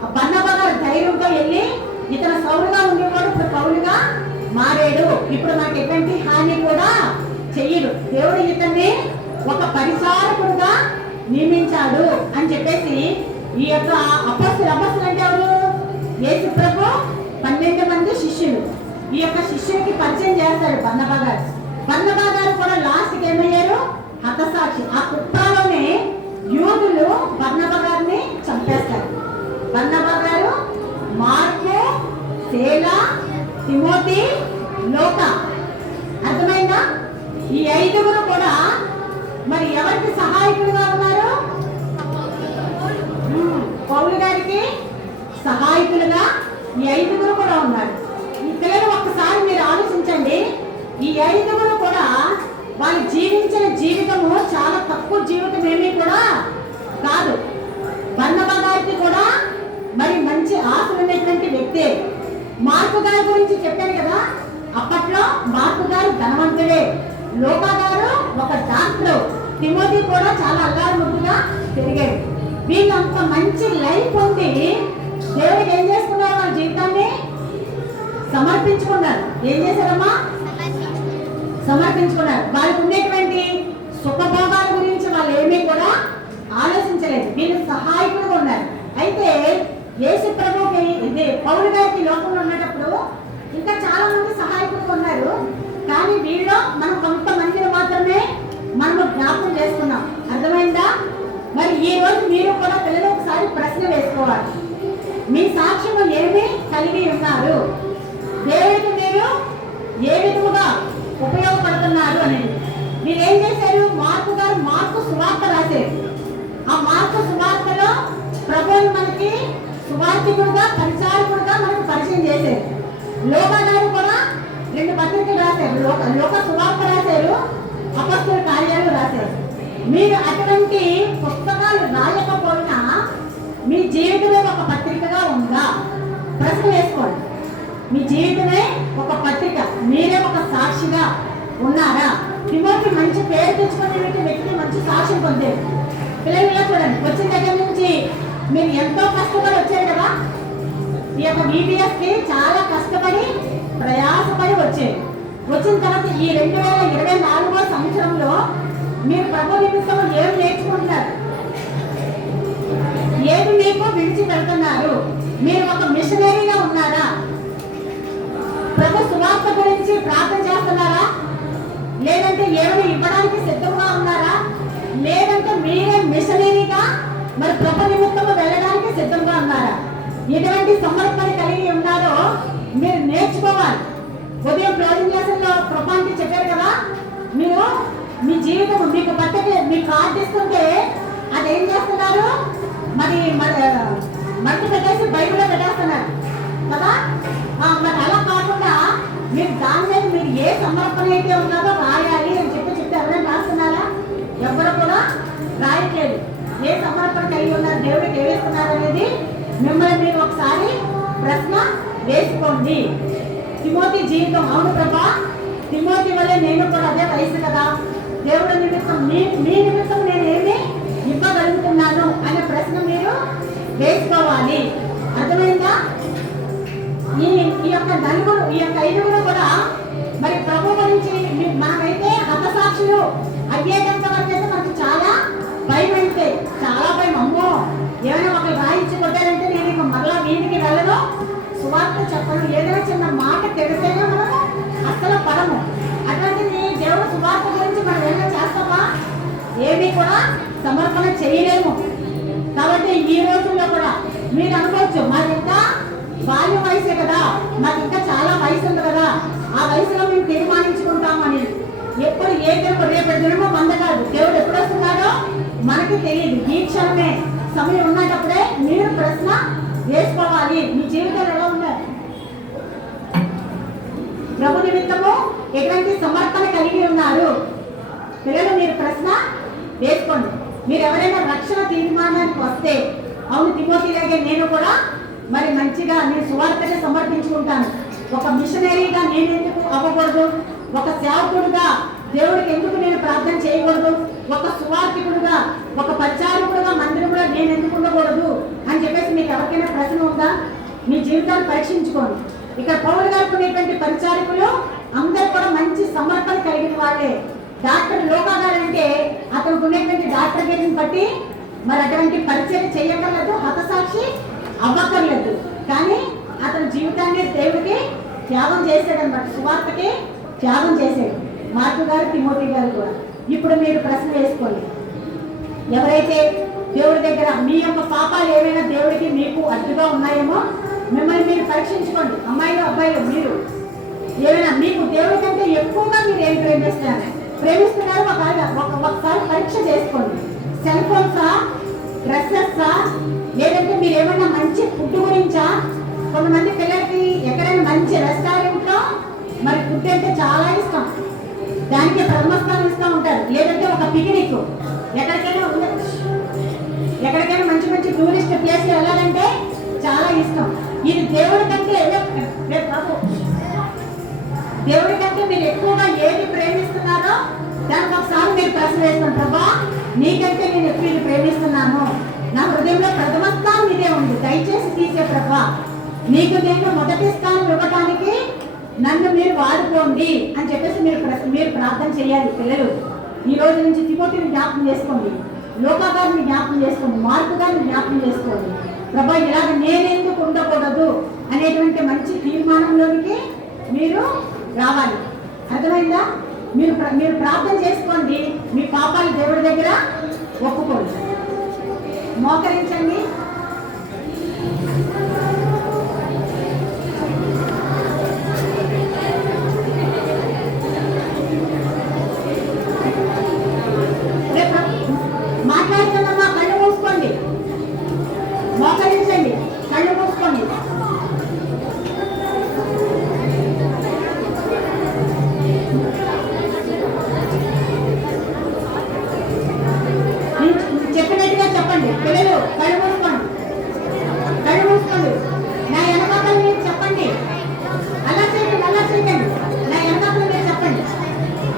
ఆ బర్నబా గారు ధైర్యంతో వెళ్ళి ఇతను సౌలుగా ఉండేవాడు ఇప్పుడు పౌలుగా మారాడు, ఇప్పుడు నాకు ఎటువంటి హాని కూడా చెయ్యడు, దేవుడు ఇతన్ని ఒక పరిచారకుడుగా నియమించాడు అని చెప్పేసి ఈ యొక్క అపొస్తలులు అంటే ఎవరు? యేసు ప్రభు 12 మంది శిష్యులు. ఈ యొక్క శిష్యుడికి పరిచయం చేస్తాడు బర్నబా గారు. బర్నబా గారు కూడా లాస్ట్కి ఏమయ్యారు? హతసాక్షి. ఆ కుట్రలోనే యూదులు బర్నబా గారిని చంపేస్తారు. బర్నబా గారు, మార్కు, సేలా, తిమోతి, లోకా. అర్థమైందా? ఈ 5 కూడా మరి ఎవరికి సహాయకులుగా ఉన్నారు? పౌలు గారికి సహాయకులుగా ఈ 5 కూడా ఉన్నారు. ఈ పిల్లలు ఒక్కసారి మీరు ఆలోచించండి. ఈ 5 కూడా వాళ్ళు జీవించిన జీవితము చాలా తక్కువ జీవితం ఏమీ కూడా కాదు. బర్నబా గారికి కూడా మరి మంచి ఆశలు ఉన్నటువంటి వ్యక్తే. మార్కు గారి గురించి చెప్పాను కదా, అప్పట్లో మార్కు గారు ధనవంతుడే, లోకా గారు ఒక డాక్టర్, తిమోతి కూడా చాలా అల్లారు ముద్దుగా పెరిగాడు. వీళ్ళంత మంచి లైఫ్ ఉంది. దేవుడికి ఏం చేసుకున్నారు? వాళ్ళ జీవితాన్ని సమర్పించుకున్నారు. ఏం చేశారమ్మా? సమర్పించుకున్నారు. వాళ్ళకు ఉండేటువంటి సుఖభోగాల గురించి వాళ్ళు ఏమీ కూడా ఆలోచించలేదు. వీళ్ళు సహాయకులుగా ఉన్నారు. అయితే యేసు ప్రభువుకి ఇది పౌలు గారికి లోకంలో ఉన్నప్పుడు ఇంకా చాలా మంది సహాయకులుగా ఉన్నారు. కానీ వీళ్ళు మనం కొంతమందిని మాత్రమే మనము జ్ఞాపకం చేసుకున్నాం. అర్థమైందా? మరి ఈ రోజు మీరు కూడా పిల్లలు ఒకసారి ప్రశ్న వేసుకోవాలి. మీ సాక్ష్యం ఏమి కలిగి ఉన్నారు? దేవుడికి మీరు ఏ విధముగా ఉపయోగపడుతున్నారు అనేది. మీరేం చేశారు? మార్కు సువార్త రాశారు. ఆ మార్కు సువార్తలో ప్రభువుని మనకి సువార్తికుడుగా, పరిచారకుడుగా మనకు పరిచయం చేశారు. లోకా గారు కూడా 2 పత్రికలు రాశారు. లోక సువార్త రాశారు, అపొస్తలుల కార్యాలు రాశారు. మీరు అటువంటి పుస్తకాలు రాయకపోయినా మీ జీవితమే ఒక పత్రికగా ఉందా? ప్రశ్న వేసుకోండి. మీ జీవితమే ఒక పత్రిక, మీరే ఒక సాక్షిగా ఉన్నారా? తిమోతి మంచి పేరు తెచ్చుకునే వ్యక్తి మంచి సాక్ష్యం పొందారు. పిల్లలు ఇలా చూడండి, వచ్చిన దగ్గర నుంచి మీరు ఎంతో కష్టపడి వచ్చారు కదా. ఈ యొక్క VBSకి చాలా కష్టపడి ప్రయాసపడి వచ్చారు. వచ్చిన తర్వాత ఈ 2024వ సంవత్సరంలో మీరు ప్రభు నిమిత్తం ఏం నేర్చుకుంటున్నారు? ఏది మీకు విడిచి పెడుతున్నారు? మీరు ఒక మిషనరీగా ఉన్నారా? ప్రభు సువార్త గురించి ప్రార్థన చేస్తున్నారా? లేదంటే ఏమైనా ఇవ్వడానికి సిద్ధంగా ఉన్నారా? లేదంటే మీరే మిషనరీగా మరి ప్రభు నిమిత్తము వెళ్ళడానికి సిద్ధంగా ఉన్నారా? ఎటువంటి సమర్పణ కలిగి ఉన్నారో మీరు నేర్చుకోవాలి. ఉదయం క్లోజింగ్ క్లాసుల్లో ప్రభాంతి చెప్పారు కదా, మీరు మీ జీవితం మీకు పట్టకే మీ కార్డు ఇస్తుంటే అదేం చేస్తున్నారు? మరి మట్టి పెట్టేసి బైబిల్లో పెట్టేస్తున్నారు కదా. మరి అలా కాకుండా మీరు దాని మీద మీరు ఏ సమర్పణ అయితే ఉన్నారో రాయాలి అని చెప్తే ఎవరైనా రాస్తున్నారా? ఎవరు కూడా రాయట్లేదు. ఏ సమర్పణ కలిగి ఉన్నారు, దేవుడికి ఏవేస్తున్నారు అనేది మిమ్మల్ని మీరు ఒకసారి ప్రశ్న వేసుకోండి. తిమోతి జీవితం, అవును ప్రభా, తిమోతి వల్లే నేను కూడా అదే వయసు కదా, దేవుడి నిమిత్తం మీ నిమిత్తం నేను ఏమి ఇవ్వగలుగుతున్నాను అనే ప్రశ్న మీరు వేసుకోవాలి. అర్థమైందా? ఈ యొక్క నలుగురు, ఈ యొక్క ఐదుగురు కూడా మరి ప్రభు గురించి మనమైతే హతసాక్షులు అయ్యేటంత వరకు అయితే మనకు చాలా భయం, అయితే చాలా భయం. అమ్మో, ఏమైనా ఒకరు రాయించి కొట్టారంటే నేను ఇక మరలా వీధికి వెళ్ళను, సువార్త చెప్పను, ఏదైనా చిన్న మాట తిడితేనే మనము అస్సలు పడము. అటువంటిది దేవుడు సువార్త గురించి మనం ఏమైనా చేస్తామా? ఏమీ కూడా సమర్పణ చేయలేము. కాబట్టి ఈ రోజుల్లో కూడా మీరు అనుకోవచ్చు, మాకు ఇంకా బాల్య వయసే కదా, మాకు ఇంకా చాలా వయసు ఉంది కదా, ఆ వయసులో మేము తీర్మానించుకుంటామని. ఎప్పుడు ఏ దేవుడు రేపటి దినమో మంద కాదు, దేవుడు ఎప్పుడు వస్తున్నాడో మనకి తెలియదు. ఈ క్షణమే సమయం ఉన్నప్పుడే మీరు ప్రశ్న వేసుకోవాలి, మీ జీవితాలు ఎలా ఉన్నారు, ప్రభు నిమిత్తము ఎటువంటి సమర్పణ కలిగి ఉన్నారు. పిల్లలు మీరు ప్రశ్న వేసుకోండి. మీరు ఎవరైనా రక్షణ తీర్మానానికి వస్తే, అవును తిమోతిలాగే నేను కూడా మరి మంచిగా నేను సువార్తగా సమర్పించుకుంటాను, ఒక మిషనరీగా నేను ఎందుకు అవ్వకూడదు, ఒక సేవకుడుగా దేవుడికి ఎందుకు నేను ప్రార్థన చేయకూడదు, ఒక సువార్తికుడుగా, ఒక పరిచారకుడుగా మందిరంలో నేను ఎందుకు ఉండకూడదు అని చెప్పేసి మీకు ఎవరికైనా ప్రశ్న ఉందా? మీ జీవితాన్ని పరీక్షించుకోండి. ఇక్కడ పౌలు గారికి ఉన్నటువంటి పరిచారకులు అందరూ కూడా మంచి సమర్పణ కలిగిన వాళ్ళే. డాక్టర్ లోకా గారు అంటే అతనికి ఉన్నటువంటి డాక్టర్ గారిని బట్టి మరి అటువంటి పరిచయం చేయక్కర్లేదు, హతసాక్షి అవ్వక్కర్లేదు. కానీ అతని జీవితాన్ని దేవుడికి త్యాగం చేశాడు అన్నమాట, సువార్తకి త్యాగం చేశాడు. మార్కు గారు, తిమోతి గారు కూడా. ఇప్పుడు మీరు ప్రశ్న వేసుకోండి. ఎవరైతే దేవుడి దగ్గర మీ యొక్క పాపాలు ఏమైనా దేవుడికి మీకు అడ్డుగా ఉన్నాయేమో మిమ్మల్ని మీరు పరీక్షించుకోండి. అమ్మాయిలు అబ్బాయిలు మీరు ఏమైనా మీకు దేవుడి కంటే ఎక్కువగా మీరు ఏం ప్రేమిస్తున్నారు ఒకసారి పరీక్ష చేసుకోండి. సెల్ ఫోన్సా, డ్రెస్సెస్సా, లేదంటే మీరు ఏమైనా మంచి ఫుడ్ గురించా? కొంతమంది పిల్లలకి ఎక్కడైనా మంచి రెస్టారెంట్లో మరి ఫుడ్ అంటే చాలా ఇష్టం, దానికి ప్రథమస్థానం ఇస్తూ ఉంటారు. లేదంటే ఒక పిక్నిక్ ఎక్కడికైనా మంచి మంచి టూరిస్ట్ ప్లేస్లు వెళ్ళాలంటే చాలా ఇష్టం. ఇది దేవుడి కంటే మీరు ఎక్కువగా ఏది ప్రేమిస్తున్నారో దానికి ఒకసారి మీరు ప్రశ్న వేసుకోండి. ప్రభా, నీకంటే నేను ఎక్కువ ఇది ప్రేమిస్తున్నాను, నా హృదయంలో ప్రథమ స్థానం ఇదే ఉంది, దయచేసి తీసే ప్రభా, నీకు నేను మొదటి స్థానం ఇవ్వడానికి నన్ను మీరు వాడుకోండి అని చెప్పేసి మీరు ప్రార్థన చేయాలి. పిల్లలు ఈ రోజు నుంచి తిమోతిని జ్ఞాపకం చేసుకోండి, లోకా గారిని జ్ఞాపకం చేసుకోండి, మార్కు గారిని జ్ఞాపకం చేసుకోండి. ప్రభా, ఇలాగ నేనెందుకు ఉండకూడదు అనేటువంటి మంచి తీర్మానంలోనికి మీరు రావాలి. అర్థమైందా? మీరు ప్రార్థన చేసుకోండి, మీ పాపాలు దేవుడి దగ్గర ఒప్పుకోండి. మోకరించండి. మాట్లాడుతున్నా కళ్ళు మూసుకోండి, మోకరించండి, కళ్ళు మూసుకోండి. చెప్పినట్టుగా చెప్పండి. పిల్లలు కళ్ళు మూసుకోండి, కళ్ళు మూసుకోండి. నా వెనకాల మీరు చెప్పండి, అలా చేయకండి, నా వెనకాల మీరు చెప్పండి.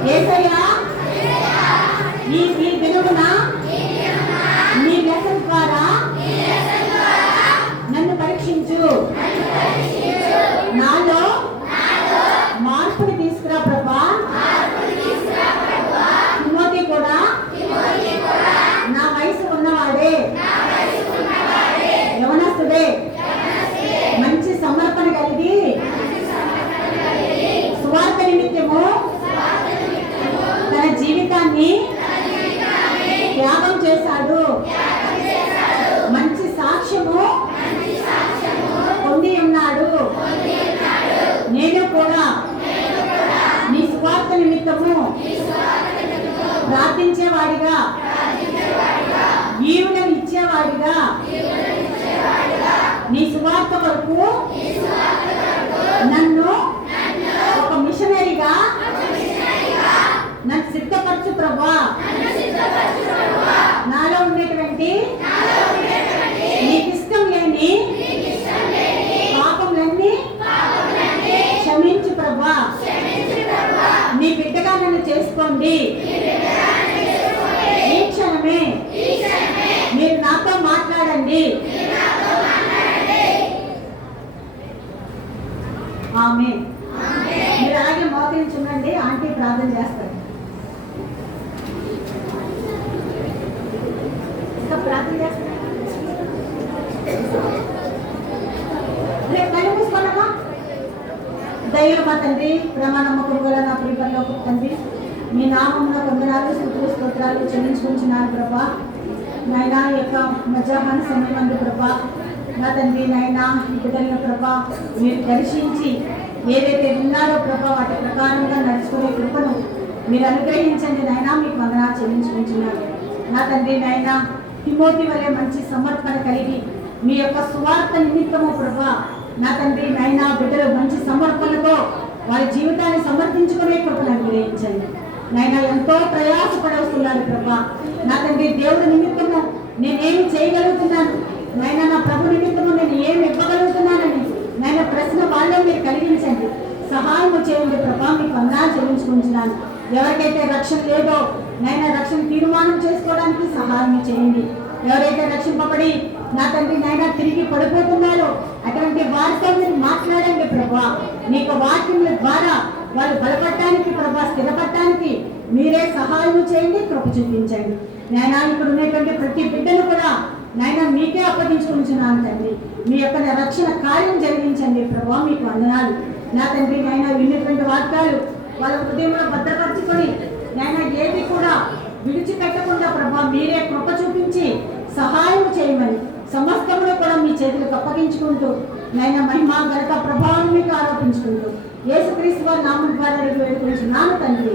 యేసయ్యా, ఈ దినమున నీ లెసన్ ద్వారా నన్ను పరీక్షించు, నాలో మార్పుని తీసుకురా ప్రభా. తిమోతి కూడా నా వయసు ఉన్నవాడే, యవనస్తుడే, మంచి సమర్పణ కలిగి సువార్త నిమిత్తము తన జీవితాన్ని త్యాగం చేశాడు, మంచి సాక్ష్యము పొంది ఉన్నాడు. నేను కూడా నీ సువార్త నిమిత్తము ప్రార్థించేవాడిగా, ఈవులను ఇచ్చేవాడిగా, నీ సువార్త వరకు నన్ను ఒక మిషనరీగా నన్ను సిద్ధపరచు ప్రభా. నాలో ఉన్నటువంటి నీకు ఇష్టం లేని పాపములన్నీ క్షమించు ప్రభా. నీ బిడ్డగా నన్ను చేసుకోండి. దయ మా తండ్రి ప్రేమ నమ్మకం గల నా ప్రియపరలో తండ్రి మీ నామంలో వందనాలు స్తుతులు స్తోత్రాలు చెల్లించుకుంటున్నాను ప్రభా. నాయనా ఈ యొక్క మధ్యాహ్న సమయం అందు ప్రభా నా తండ్రి నాయనా ఈ బిడ్డలను ప్రభా మీరు దర్శించి ఏదైతే విన్నారో ప్రభా వాటి ప్రకారంగా నడుచుకునే కృపను మీరు అనుగ్రహించండి నాయనా. మీకు వందనాలు చెల్లించుకుంటున్నాను నా తండ్రి నాయనా. తిమోతి వలె మంచి సమర్పణ కలిగి మీ యొక్క సువార్త నిమిత్తము ప్రభా నా తండ్రి నాయనా బిడ్డలు మంచి సమర్పణతో వారి జీవితాన్ని సమర్పించుకునే కృపను అనుగ్రహించండి నాయనా. ఎంతో ప్రయాసపడవస్తున్నారు ప్రభా నా తండ్రి. దేవుడి నిమిత్తము నేనేమి చేయగలుగుతున్నాను నాయన, నా ప్రభు నిమిత్తము నేను ఏమి ఇవ్వగలుగుతున్నానని నాయన ప్రశ్న వాళ్ళలో మీరు కలిగించండి, సహాయం చేయండి ప్రభా. మీకు వందనాలు చెల్లించుకుంటున్నాను. ఎవరికైతే రక్షణ లేదో నాయన రక్షణ తీర్మానం చేసుకోవడానికి సహాయం చేయండి. ఎవరైతే రక్షింపబడి నా తండ్రి నాయన తిరిగి పడిపోతున్నారో అటువంటి వారితో మీరు మాట్లాడండి ప్రభా. మీకు వాక్యముల ద్వారా వాళ్ళు బలపడటానికి ప్రభా స్థిరపడటానికి మీరే సహాయం చేయండి, కృప చూపించండి నాయన. ఇప్పుడు ఉన్నటువంటి ప్రతి బిడ్డను కూడా నాయన మీకే అప్పగించుకుంటున్నాను తండ్రి. మీ యొక్క రక్షణ కార్యం జరిగించండి ప్రభా. మీకు వందనాలు నా తండ్రి నాయన. విన్నటువంటి వాక్యాలు వాళ్ళ హృదయంలో భద్రపరచుకొని నాయన ఏది కూడా విడిచిపెట్టకుండా ప్రభా మీరే కృప చూపించి సహాయం చేయమని సమస్తమును కూడా మీ చేతులకు అప్పగించుకుంటూ నాయన మహిమ ఘనత ప్రభావం మీకు ఆరోపించుకుంటూ యేసుక్రీస్తు వారి నామం ద్వారా వేడుకుంటున్నాను తండ్రి.